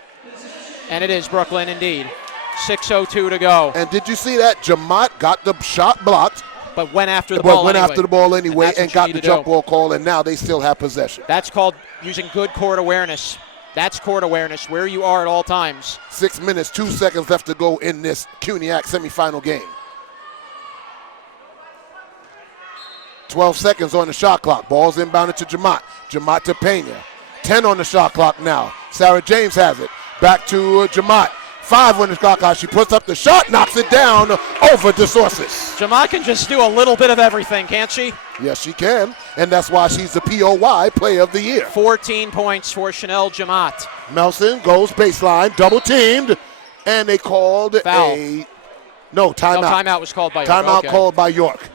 And it is Brooklyn indeed. 6:02 to go. And did you see that? Jamaat got the shot blocked. But went after the ball anyway and got the jump ball call, and now they still have possession. That's called using good court awareness. That's court awareness, where you are at all times. 6 minutes, 2 seconds left to go in this CUNYAC semifinal game. 12 seconds on the shot clock. Ball's inbounded to Jamaat. Jamaat to Pena. 10 on the shot clock now. Sarah James has it. Back to Jamaat. 5 on the shot clock. She puts up the shot, knocks it down over DeSources. Jamaat can just do a little bit of everything, can't she? Yes, she can. And that's why she's the POY Player of the Year. 14 points for Chanel Jamaat. Melson goes baseline, double teamed, and they called foul. timeout. No, timeout was called by York. Timeout called by York.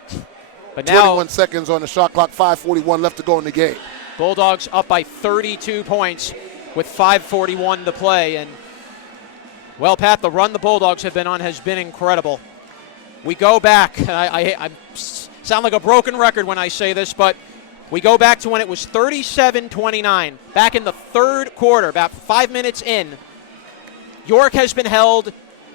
But now 21 seconds on the shot clock, 5:41 left to go in the game. Bulldogs up by 32 points with 5:41 to play. And, well, Pat, the run the Bulldogs have been on has been incredible. We go back, and I sound like a broken record when I say this, but we go back to when it was 37-29. Back in the third quarter, about 5 minutes in, York has been held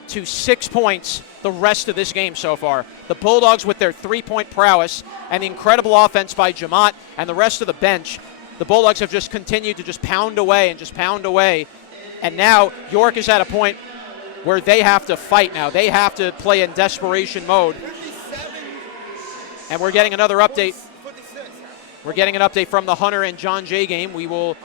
to 6 points the rest of this game so far. The Bulldogs with their three-point prowess and the incredible offense by Jamaat and the rest of the bench, the Bulldogs have just continued to just pound away and just pound away. And now York is at a point where they have to fight now. They have to play in desperation mode. And we're getting another update. We're getting an update from the Hunter and John Jay game. We will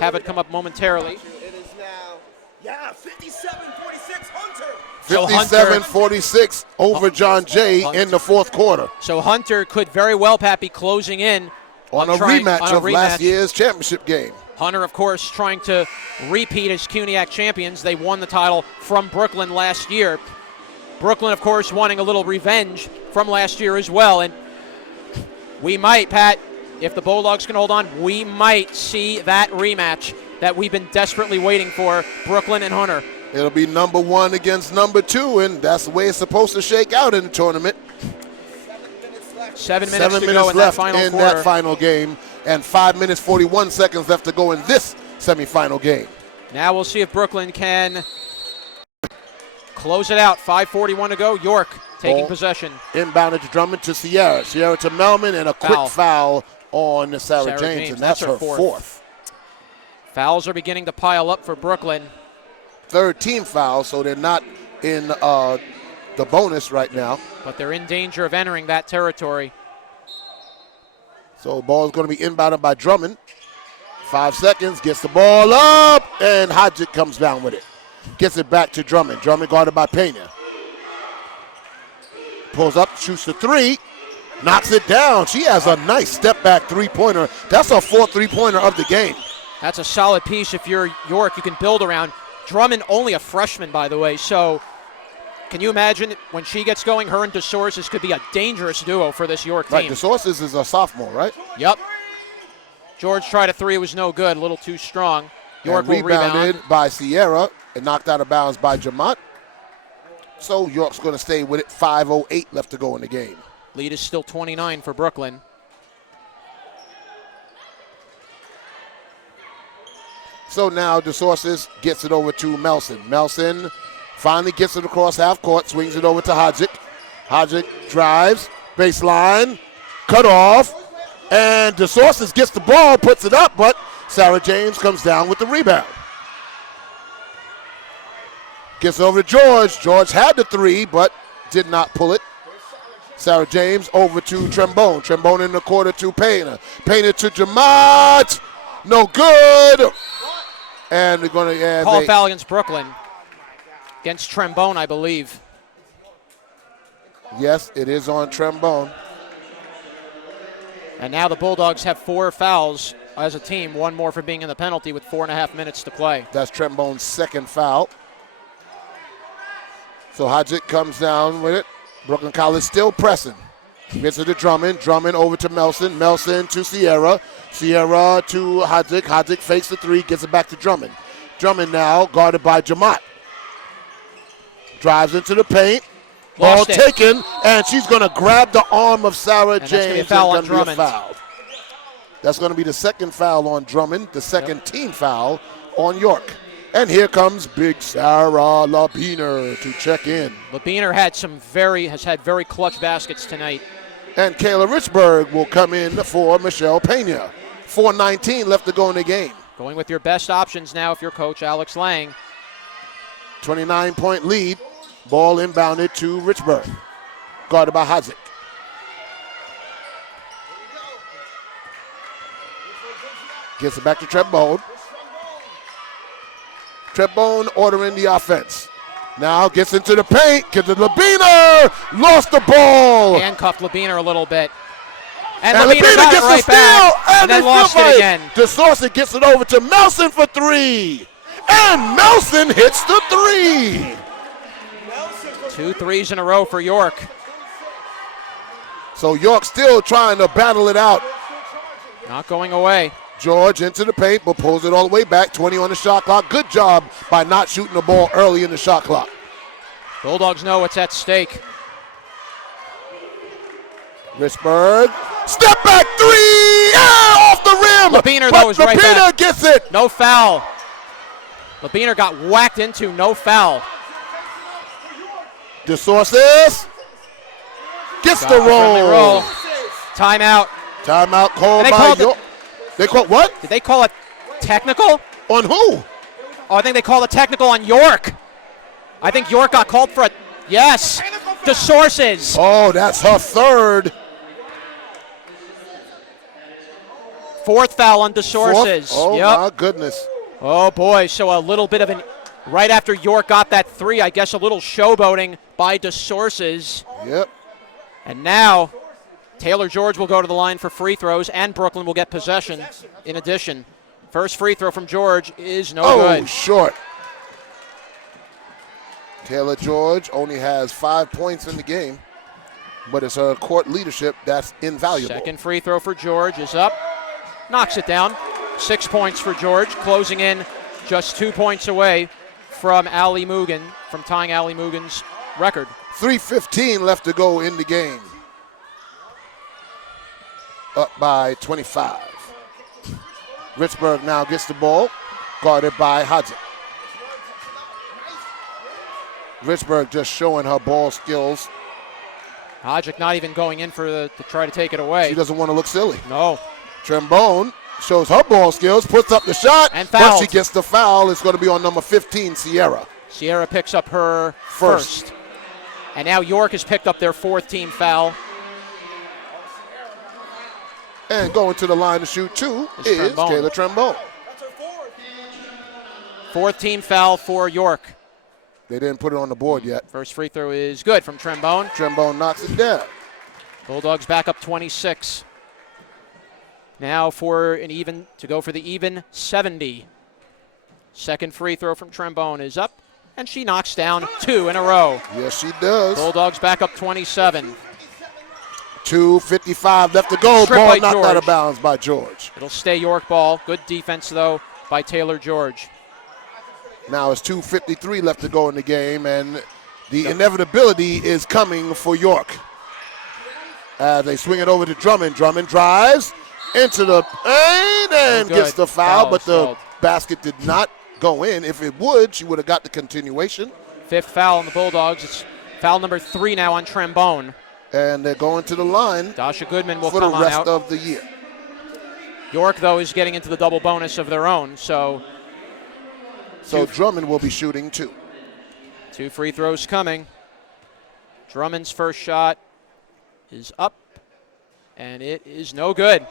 have it come up momentarily. It is now, 57-46 Hunter. 57-46 over John Jay in the fourth quarter. So Hunter could very well, Pat, be closing in on a rematch of last year's championship game. Hunter, of course, trying to repeat as CUNYAC champions. They won the title from Brooklyn last year. Brooklyn, of course, wanting a little revenge from last year as well. And we might, Pat, if the Bulldogs can hold on, we might see that rematch that we've been desperately waiting for, Brooklyn and Hunter. It'll be number 1 against number 2, and that's the way it's supposed to shake out in the tournament. 7 minutes to go in that final quarter. That final game, and 5 minutes 41 seconds left to go in this semifinal game. Now we'll see if Brooklyn can close it out. 5:41 to go. York taking possession. Inbounded to Drummond to Sierra. Sierra to Melman, and a quick foul on Sarah James, and that's her fourth. Fouls are beginning to pile up for Brooklyn. Third team foul, so they're not in the bonus right now. But they're in danger of entering that territory. So the ball is going to be inbounded by Drummond. 5 seconds, gets the ball up, and Hodgick comes down with it. Gets it back to Drummond. Drummond guarded by Pena. Pulls up, shoots the 3, knocks it down. She has a nice step-back three-pointer. That's her 4th three-pointer of the game. That's a solid piece. If you're York, you can build around. Drummond, only a freshman, by the way, so can you imagine when she gets going, her and DeSources could be a dangerous duo for this York team. Right, DeSources is a sophomore, right? Yep. George tried a 3, it was no good, a little too strong. York will rebounded rebound. by Sierra and knocked out of bounds by Jamont. So York's going to stay with it. 5:08 left to go in the game. Lead is still 29 for Brooklyn. So now DeSources gets it over to Melson. Melson finally gets it across half court, swings it over to Hodgick. Hodgick drives, baseline, cut off, and DeSources gets the ball, puts it up, but Sarah James comes down with the rebound. Gets over to George. George had the 3, but did not pull it. Sarah James over to Trembone. Trembone in the quarter to Payne. Payne to Jamont. No good. And we're going to call foul against Brooklyn. Against Trembone, I believe. Yes, it is on Trembone. And now the Bulldogs have 4 fouls as a team, 1 more for being in the penalty with 4.5 minutes to play. That's Trembone's 2nd foul. So Hodgick comes down with it. Brooklyn College still pressing. Gets it to Drummond. Drummond over to Melson. Melson to Sierra. Sierra to Hodgick. Hodgick fakes the 3, gets it back to Drummond. Drummond now guarded by Jamont. Drives into the paint. Ball taken, and she's going to grab the arm of Sarah James. That's going to be a foul on Drummond. That's going to be the 2nd foul on Drummond, the 2nd team foul on York. And here comes big Sarah Labiner to check in. Labiner has had very clutch baskets tonight. And Kayla Richburg will come in for Michelle Pena. 4:19 left to go in the game. Going with your best options now if you're Coach Alex Lang. 29-point lead. Ball inbounded to Richburg. Guarded by Hodgick. Gets it back to Trembone. Trembone ordering the offense. Now gets into the paint. Gets to Labiner. Lost the ball. Handcuffed Labiner a little bit. And Labiner got gets it right the steal. back, and then lost it again. DeSources gets it over to Melson for 3. And Melson hits the 3. 2 threes in a row for York. So York still trying to battle it out. Not going away. George into the paint, but pulls it all the way back. 20 on the shot clock. Good job by not shooting the ball early in the shot clock. Bulldogs know what's at stake. Richburg. Step back 3. Yeah, off the rim. Labiner, though, is right back. Labiner gets it. No foul. Labiner got whacked into. No foul. DeSources gets the roll. Timeout. Timeout called by York. They called what? Did they call it technical? On who? Oh, I think they called a technical on York. I think York got called for a, yes, DeSources. Oh, that's her 3rd. 4th foul on DeSources. Oh, my goodness. Oh, boy, so a little bit of an, right after York got that 3, I guess a little showboating by DeSources. Yep. And now Taylor George will go to the line for free throws, and Brooklyn will get possession in addition. First free throw from George is no Oh, good. short. Taylor George only has 5 points in the game, but it's her court leadership that's invaluable. Second free throw for George is up. Knocks it down. 6 points for George, closing in just 2 points away from Ali Mugen, from tying Ali Mugen's record. 3:15 left to go in the game. Up by 25. Richburg now gets the ball, guarded by Hodgson. Richburg just showing her ball skills. Hodgick not even going in to try to take it away. She doesn't want to look silly. No. Trombone shows her ball skills, puts up the shot, And but fouled. she gets the foul. It's going to be on number 15, Sierra. Sierra picks up her first. And now York has picked up their 4th team foul. And going to the line to shoot 2 It's is Trombone. Taylor Trombone. 4th team foul for York. They didn't put it on the board yet. First free throw is good from Trombone. Trombone knocks it down. Bulldogs back up 26. Now for to go for the even 70. Second free throw from Trombone is up, and she knocks down 2 in a row. Yes, she does. Bulldogs back up 27. 2:55 left to go. Strip Ball by knocked George. out of bounds by George. It'll stay York ball. Good defense, though, by Taylor George. Now it's 2:53 left to go in the game, and the inevitability is coming for York. As they swing it over to Drummond. Drummond drives into the paint and Good. gets the foul, but the Foul. basket did not go in. If it would, she would have got the continuation. 5th foul on the Bulldogs. It's foul number 3 now on Trombone. And they're going to the line Dasha Goodman will for the come on rest out. of the year. York, though, is getting into the double bonus of their own, so Drummond will be shooting 2. 2 free throws coming. Drummond's first shot is up, and it is no good.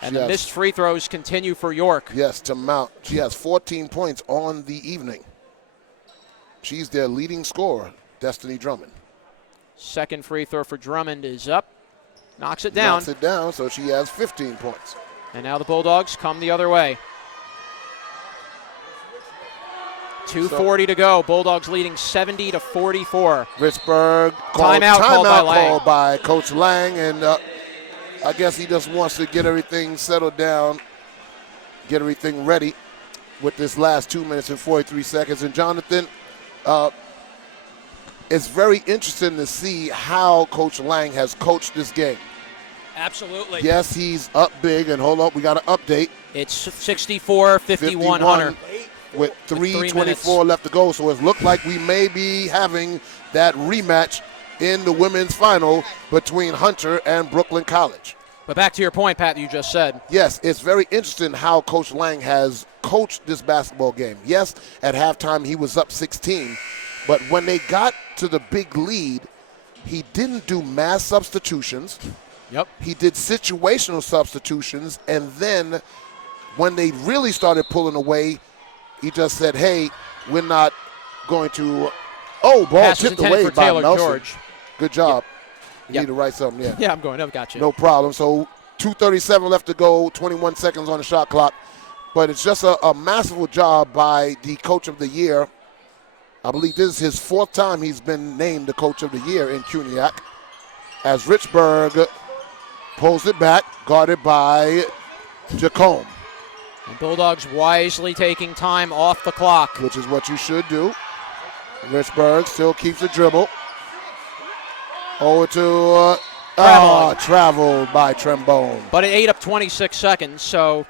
And the missed free throws continue for York. Yes, to mount. She has 14 points on the evening. She's their leading scorer, Destiny Drummond. Second free throw for Drummond is up. Knocks it down. Knocks it down, so she has 15 points. And now the Bulldogs come the other way. 2:40 to go. Bulldogs leading 70-44. Richburg Timeout called by Coach Lang, and I guess he just wants to get everything settled down, get everything ready with this last 2 minutes and 43 seconds. And Jonathan, it's very interesting to see how Coach Lang has coached this game. Absolutely. Yes, he's up big, and hold on, we got an update. It's 64-51 Hunter. With With 3 3:24 left to go, so it looked like we may be having that rematch in the women's final between Hunter and Brooklyn College. But back to your point, Pat, that you just said. Yes, it's very interesting how Coach Lang has coached this basketball game. Yes, at halftime he was up 16, but when they got to the big lead, he didn't do mass substitutions. Yep. He did situational substitutions, and then when they really started pulling away, he just said, hey, we're not going to – ball Pass was tipped intended away for by Taylor Nelson. George. Good job. You Yep. need to write something, yeah. Yeah, I'm going. I've got you. No problem. So 2:37 left to go, 21 seconds on the shot clock. But it's just a masterful job by the Coach of the Year. I believe this is his 4th time he's been named the Coach of the Year in CUNYAC. As Richburg pulls it back, guarded by Jacome. And Bulldogs wisely taking time off the clock. Which is what you should do. Richburg still keeps the dribble. Over to traveled by Trombone. But it ate up 26 seconds, so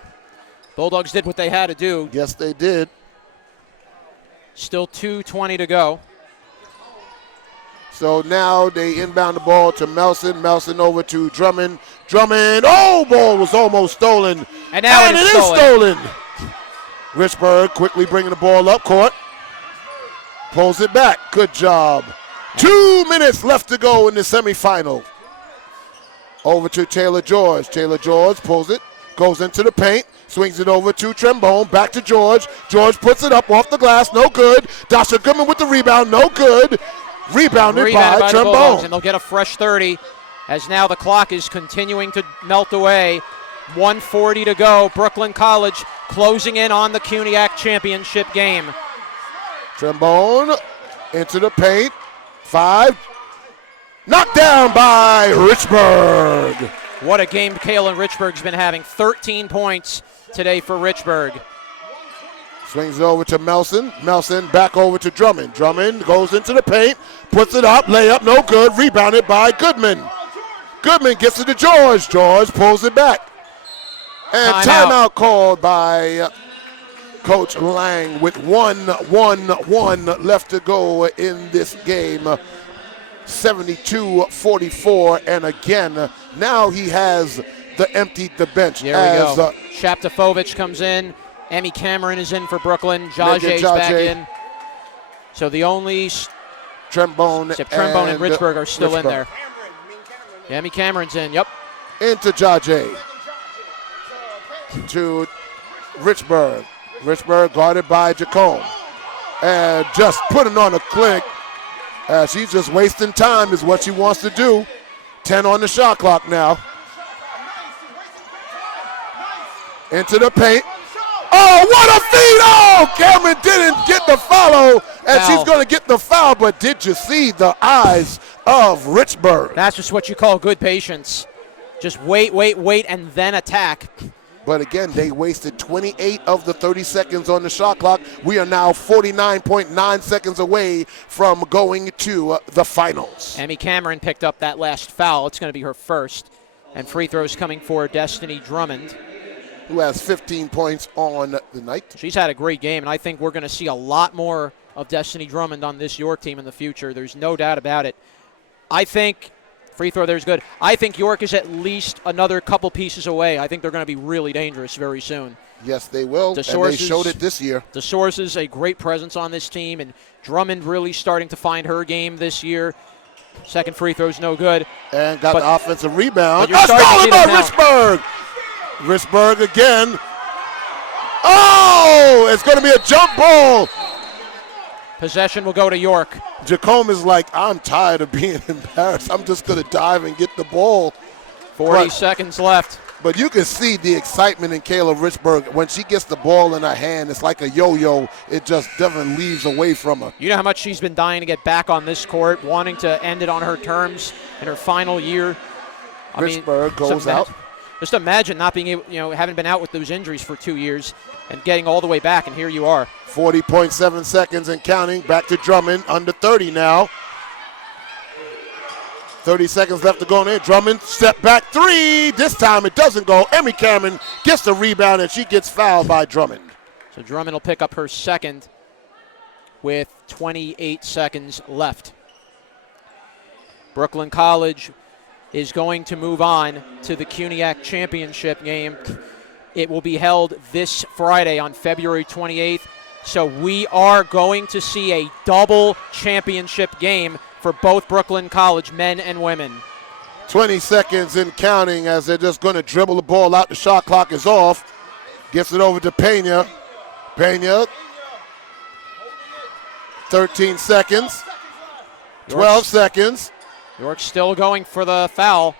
Bulldogs did what they had to do. Yes, they did. Still 2:20 to go. So now they inbound the ball to Melson. Melson over to Drummond. Drummond, ball was almost stolen. And now it is stolen. Richburg quickly bringing the ball up court. Pulls it back. Good job. 2 minutes left to go in the semifinal. Over to Taylor George. Taylor George pulls it, goes into the paint, swings it over to Trombone, back to George. George puts it up off the glass, no good. Dasha Goodman with the rebound, no good. Rebounded by the Bulldogs, Trombone. and they'll get a fresh 30 as now the clock is continuing to melt away. 1:40 to go. Brooklyn College closing in on the CUNYAC championship game. Trombone into the paint. 5. Knocked down by Richburg. What a game Kaylin Richburg's been having. 13 points today for Richburg. Swings it over to Melson. Melson back over to Drummond. Drummond goes into the paint, puts it up, layup, no good. Rebounded by Goodman. Goodman gets it to George. George pulls it back. And timeout called by Coach Lang with 1-1-1 left to go in this game. 72-44. And again, now he has emptied the bench. There we go. Shaptafovich comes in. Emmy Cameron is in for Brooklyn. Jaje's back in. So the only Trombone and Richburg are still in there. Emmy Cameron's in, yep. Into Jaje. To Richburg. Richburg guarded by Jacome. And just putting on a click. She's just wasting time is what she wants to do. 10 on the shot clock now. Into the paint. Oh, what a feed! Oh, Cameron didn't get the follow, and she's going to get the foul, but did you see the eyes of Richburg? That's just what you call good patience. Just wait, and then attack. But again, they wasted 28 of the 30 seconds on the shot clock. We are now 49.9 seconds away from going to the finals. Emmy Cameron picked up that last foul. It's going to be her first. And free throws coming for Destiny Drummond, who has 15 points on the night. She's had a great game, and I think we're going to see a lot more of Destiny Drummond on this York team in the future. There's no doubt about it. I think free throw there's good. I think York is at least another couple pieces away. I think they're going to be really dangerous very soon. Yes, they will, and they showed it this year. The Source is a great presence on this team, and Drummond really starting to find her game this year. Second free throw's no good. And got the offensive rebound. Stolen by Richburg! Richburg again. Oh, it's going to be a jump ball. Possession will go to York. Jacome is like, I'm tired of being embarrassed. I'm just going to dive and get the ball. 40 seconds left. But you can see the excitement in Kayla Richburg. When she gets the ball in her hand, it's like a yo-yo. It just never leaves away from her. You know how much she's been dying to get back on this court, wanting to end it on her terms in her final year. Richburg goes out. Just imagine not being able, having been out with those injuries for 2 years and getting all the way back, and here you are. 40.7 seconds and counting. Back to Drummond, under 30 now. 30 seconds left to go in. Drummond, step back three. This time it doesn't go. Emmy Cameron gets the rebound, and she gets fouled by Drummond. So Drummond will pick up her second with 28 seconds left. Brooklyn College is going to move on to the CUNYAC championship game. It will be held this Friday on February 28th. So we are going to see a double championship game for both Brooklyn College men and women. 20 seconds and counting as they're just going to dribble the ball out. The shot clock is off. Gets it over to Pena. Pena. 13 seconds. 12 seconds. York's still going for the foul.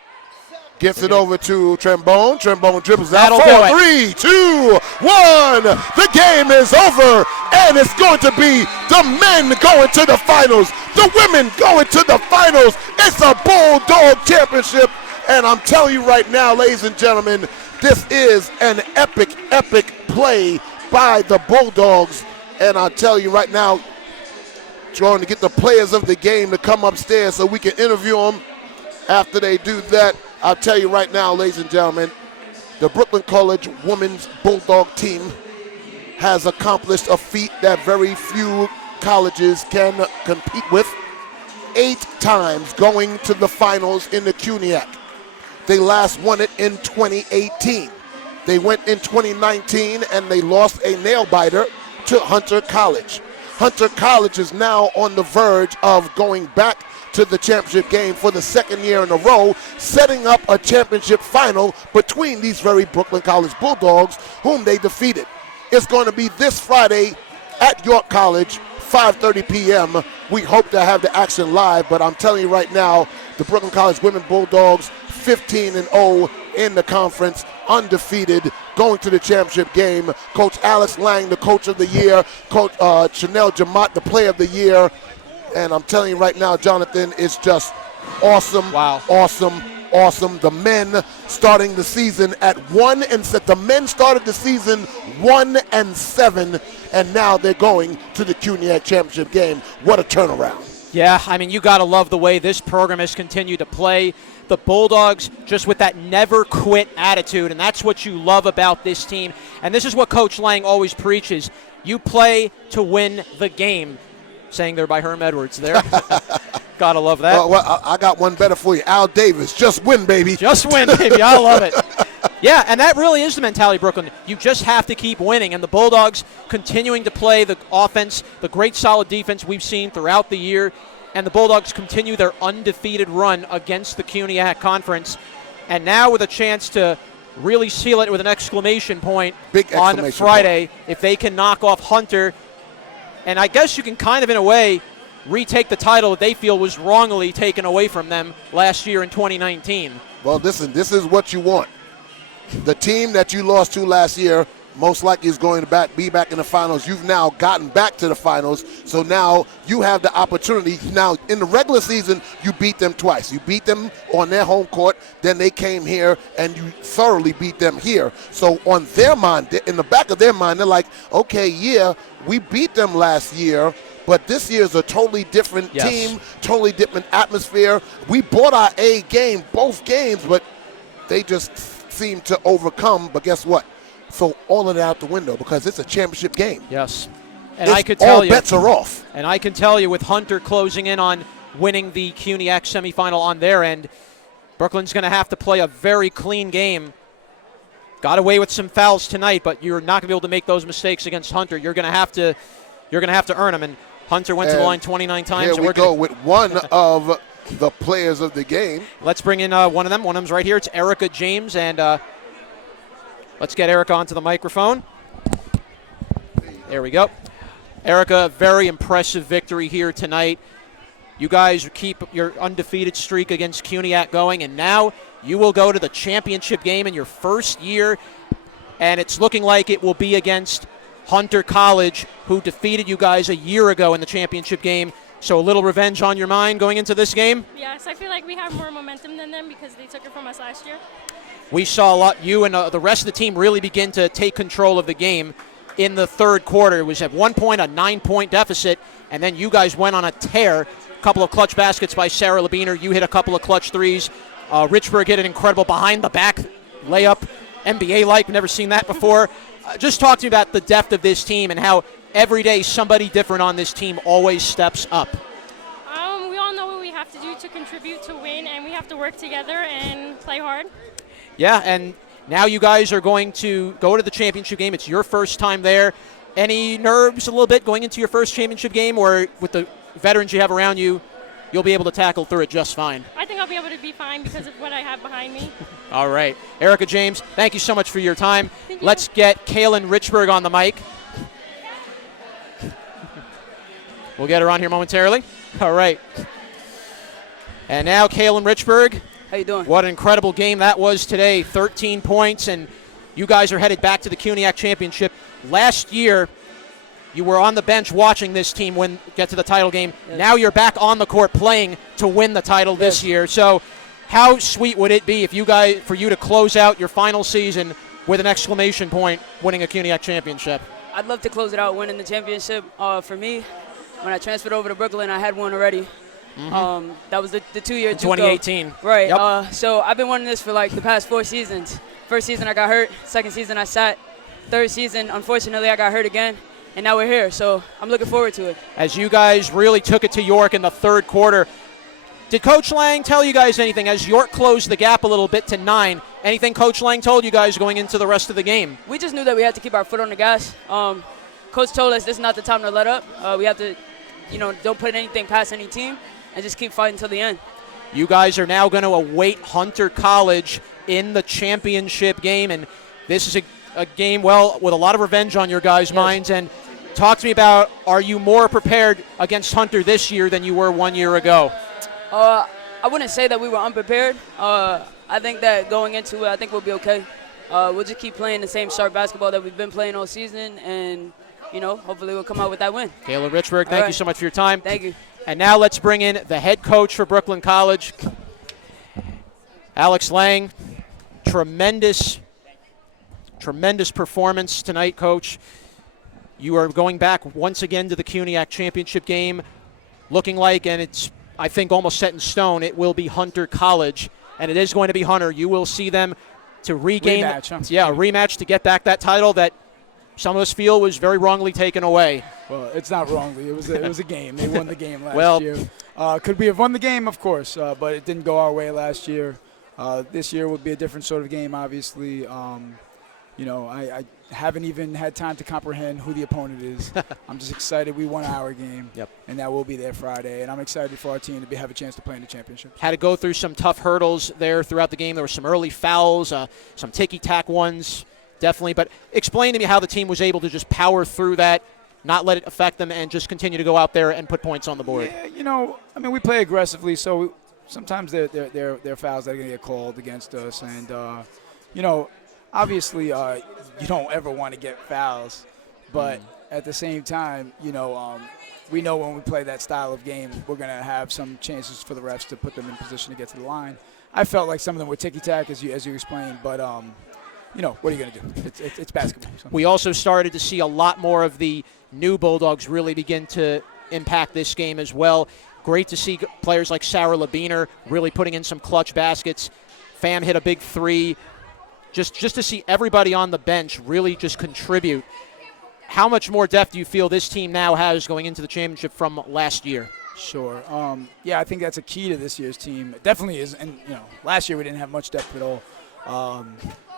Gets it over to Trombone. Trombone dribbles out. That'll do it. 3, 2, 1. The game is over, and it's going to be the men going to the finals. The women going to the finals. It's a Bulldog championship, and I'm telling you right now, ladies and gentlemen, this is an epic, epic play by the Bulldogs. And I'll tell you right now, trying to get the players of the game to come upstairs so we can interview them. After they do that, I'll tell you right now, ladies and gentlemen, the Brooklyn College women's Bulldog team has accomplished a feat that very few colleges can compete with. 8 times going to the finals in the CUNYAC. They last won it in 2018. They went in 2019 and they lost a nail-biter to Hunter College. Hunter College is now on the verge of going back to the championship game for the second year in a row, setting up a championship final between these very Brooklyn College Bulldogs, whom they defeated. It's going to be this Friday at York College, 5:30 p.m. We hope to have the action live, but I'm telling you right now, the Brooklyn College Women Bulldogs, 15-0 in the conference, undefeated, going to the championship game. Coach Alex Lang, the coach of the year. Coach Chanel Jamat, the player of the year. And I'm telling you right now, Jonathan, it's just awesome. Wow. Awesome. The men starting the season at 1-7. The men started the season 1-7, and now they're going to the CUNYAC championship game. What a turnaround. Yeah, I mean, you got to love the way this program has continued to play. The Bulldogs just with that never quit attitude, and that's what you love about this team. And this is what Coach Lang always preaches. You play to win the game. Saying there by Herm Edwards there. Gotta love that. Well, I got one better for you. Al Davis, just win, baby. Just win, baby. I love it. Yeah, and that really is the mentality of Brooklyn. You just have to keep winning. And the Bulldogs continuing to play the offense, the great solid defense we've seen throughout the year. And the Bulldogs continue their undefeated run against the CUNYAC Conference. And now with a chance to really seal it with an exclamation point on Friday if they can knock off Hunter. And I guess you can kind of, in a way, retake the title that they feel was wrongly taken away from them last year in 2019. Well, listen, this is what you want. The team that you lost to last year most likely is going to be back in the finals. You've now gotten back to the finals, so now you have the opportunity. Now, in the regular season, you beat them twice. You beat them on their home court, then they came here, and you thoroughly beat them here. So on their mind, in the back of their mind, they're like, okay, yeah, we beat them last year, but this year is a totally different team, totally different atmosphere. We bought our A game, both games, but they just seem to overcome. But guess what? Throw all of that out the window because it's a championship game. Yes. And I could tell you, all bets are off. And I can tell you with Hunter closing in on winning the CUNYAC semifinal on their end, Brooklyn's going to have to play a very clean game. Got away with some fouls tonight, but you're not going to be able to make those mistakes against Hunter. You're going to have to earn them. And Hunter went to the line 29 times. Here we go with one of the players of the game. Let's bring in one of them. One of them's right here. It's Erica James, and let's get Erica onto the microphone. There we go. Erica, very impressive victory here tonight. You guys keep your undefeated streak against CUNYAC going, and now you will go to the championship game in your first year, and it's looking like it will be against Hunter College, who defeated you guys a year ago in the championship game. So a little revenge on your mind going into this game? Yes, I feel like we have more momentum than them because they took it from us last year. We saw a lot, you and the rest of the team really begin to take control of the game in the third quarter. It was at one point a 9-point deficit, and then you guys went on a tear. A couple of clutch baskets by Sarah Labiner. You hit a couple of clutch threes. Richburg hit an incredible behind-the-back layup, NBA-like. Never seen that before. Just talk to me about the depth of this team and how every day somebody different on this team always steps up. We all know what we have to do to contribute to win, and we have to work together and play hard. Yeah, and now you guys are going to go to the championship game. It's your first time there. Any nerves a little bit going into your first championship game, or with the veterans you have around you, you'll be able to tackle through it just fine? I think I'll be able to be fine because of what I have behind me. All right. Erica James, thank you so much for your time. Let's get Kaylin Richburg on the mic. We'll get her on here momentarily. All right. And now Kaylin Richburg. How you doing? What an incredible game that was today. 13 points, and you guys are headed back to the CUNYAC championship. Last year, you were on the bench watching this team get to the title game. Yes. Now you're back on the court playing to win the title this year. So how sweet would it be for you to close out your final season with an exclamation point winning a CUNYAC championship? I'd love to close it out winning the championship. For me, when I transferred over to Brooklyn, I had one already. Mm-hmm. That was the 2-year 2018. Right. Yep. So I've been wanting this for like the past 4 seasons. First season I got hurt. Second season I sat. Third season, unfortunately, I got hurt again. And now we're here. So I'm looking forward to it. As you guys really took it to York in the third quarter, did Coach Lang tell you guys anything as York closed the gap a little bit to 9? Anything Coach Lang told you guys going into the rest of the game? We just knew that we had to keep our foot on the gas. Coach told us this is not the time to let up. We have to, don't put anything past any team. And just keep fighting until the end. You guys are now going to await Hunter College in the championship game, and this is a game, with a lot of revenge on your guys' minds. And talk to me about, are you more prepared against Hunter this year than you were 1 year ago? I wouldn't say that we were unprepared. I think that going into it, I think we'll be okay. we'll just keep playing the same sharp basketball that we've been playing all season, and hopefully we'll come out with that win. Kayla Richburg, thank you so much for your time. Thank you. And now let's bring in the head coach for Brooklyn College, Alex Lang. Tremendous performance tonight, Coach. You are going back once again to the CUNYAC championship game, looking like, and it's, I think, almost set in stone, it will be Hunter College, and it is going to be Hunter. You will see them to regain, a rematch to get back that title that some of us feel was very wrongly taken away. Well, it's not wrongly. It was a game. They won the game last year. Could we have won the game? Of course, but it didn't go our way last year. This year would be a different sort of game, obviously. I haven't even had time to comprehend who the opponent is. I'm just excited we won our game, and that will be there Friday. And I'm excited for our team to have a chance to play in the championship. Had to go through some tough hurdles there throughout the game. There were some early fouls, some ticky-tack ones, definitely. But explain to me how the team was able to just power through that, not let it affect them, and just continue to go out there and put points on the board. Yeah, we play aggressively, so sometimes there are fouls that are going to get called against us. And, obviously, you don't ever want to get fouls, but at the same time, we know when we play that style of game, we're going to have some chances for the refs to put them in position to get to the line. I felt like some of them were ticky-tack, as you explained, but what are you going to do? It's basketball. So. We also started to see a lot more of the new Bulldogs really begin to impact this game as well. Great to see players like Sarah Labiner really putting in some clutch baskets. Pham hit a big three. Just to see everybody on the bench really just contribute. How much more depth do you feel this team now has going into the championship from last year? Sure. I think that's a key to this year's team. It definitely is. And, last year we didn't have much depth at all.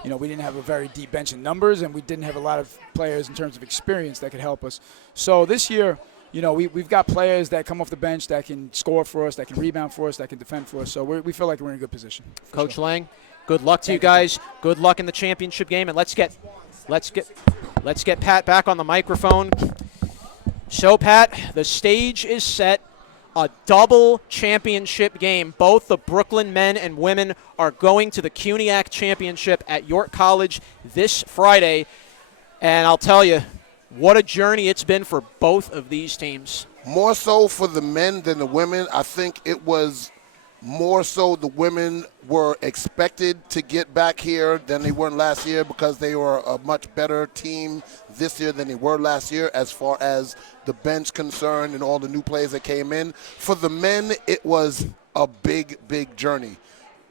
We didn't have a very deep bench in numbers, and we didn't have a lot of players in terms of experience that could help us. So this year, we've got players that come off the bench that can score for us, that can rebound for us, that can defend for us. So we feel like we're in a good position. Coach Lang, good luck to you guys. Good luck in the championship game, and let's get Pat back on the microphone. So, Pat, the stage is set. A double championship game. Both the Brooklyn men and women are going to the CUNYAC championship at York College this Friday. And I'll tell you, what a journey it's been for both of these teams. More so for the men than the women. I think it was more so the women were expected to get back here than they were last year because they were a much better team this year than they were last year as far as the bench concerned and all the new players that came in. For the men, it was a big, big journey.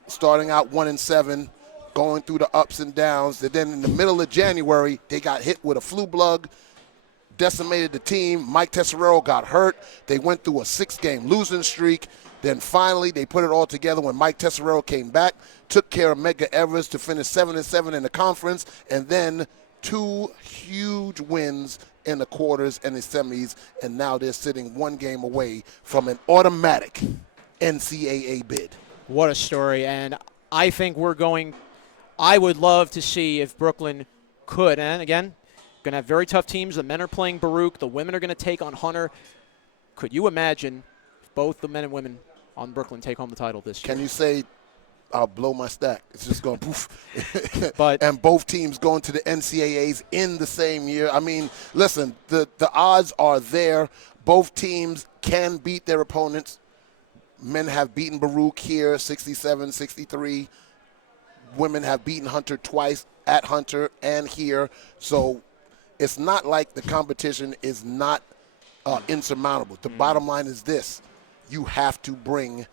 Starting out 1-7, going through the ups and downs. And then in the middle of January, they got hit with a flu bug, decimated the team. Mike Tesserero got hurt. They went through a 6-game losing streak. Then finally, they put it all together when Mike Tesserero came back, took care of Medgar Evers to finish 7-7 in the conference, and then 2 huge wins in the quarters and the semis, and now they're sitting 1 game away from an automatic NCAA bid. What a story, and I think I would love to see if Brooklyn could, and again, going to have very tough teams. The men are playing Baruch. The women are going to take on Hunter. Could you imagine if both the men and women on Brooklyn take home the title this year? Can you say, I'll blow my stack? It's just going poof. But and both teams going to the NCAAs in the same year. I mean, listen, the odds are there. Both teams can beat their opponents. Men have beaten Baruch here, 67-63. Women have beaten Hunter twice at Hunter and here. So it's not like the competition is not insurmountable. The bottom line is this. You have to bring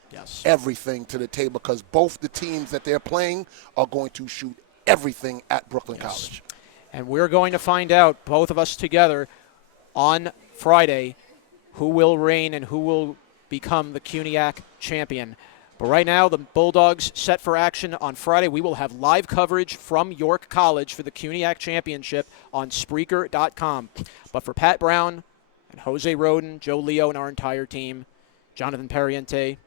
everything to the table because both the teams that they're playing are going to shoot everything at Brooklyn College. And we're going to find out, both of us together, on Friday, who will reign and who will become the CUNYAC champion. But right now, the Bulldogs set for action on Friday. We will have live coverage from York College for the CUNYAC championship on Spreaker.com. But for Pat Brown and Jose Roden, Joe Leo, and our entire team, Jonathan Perriente,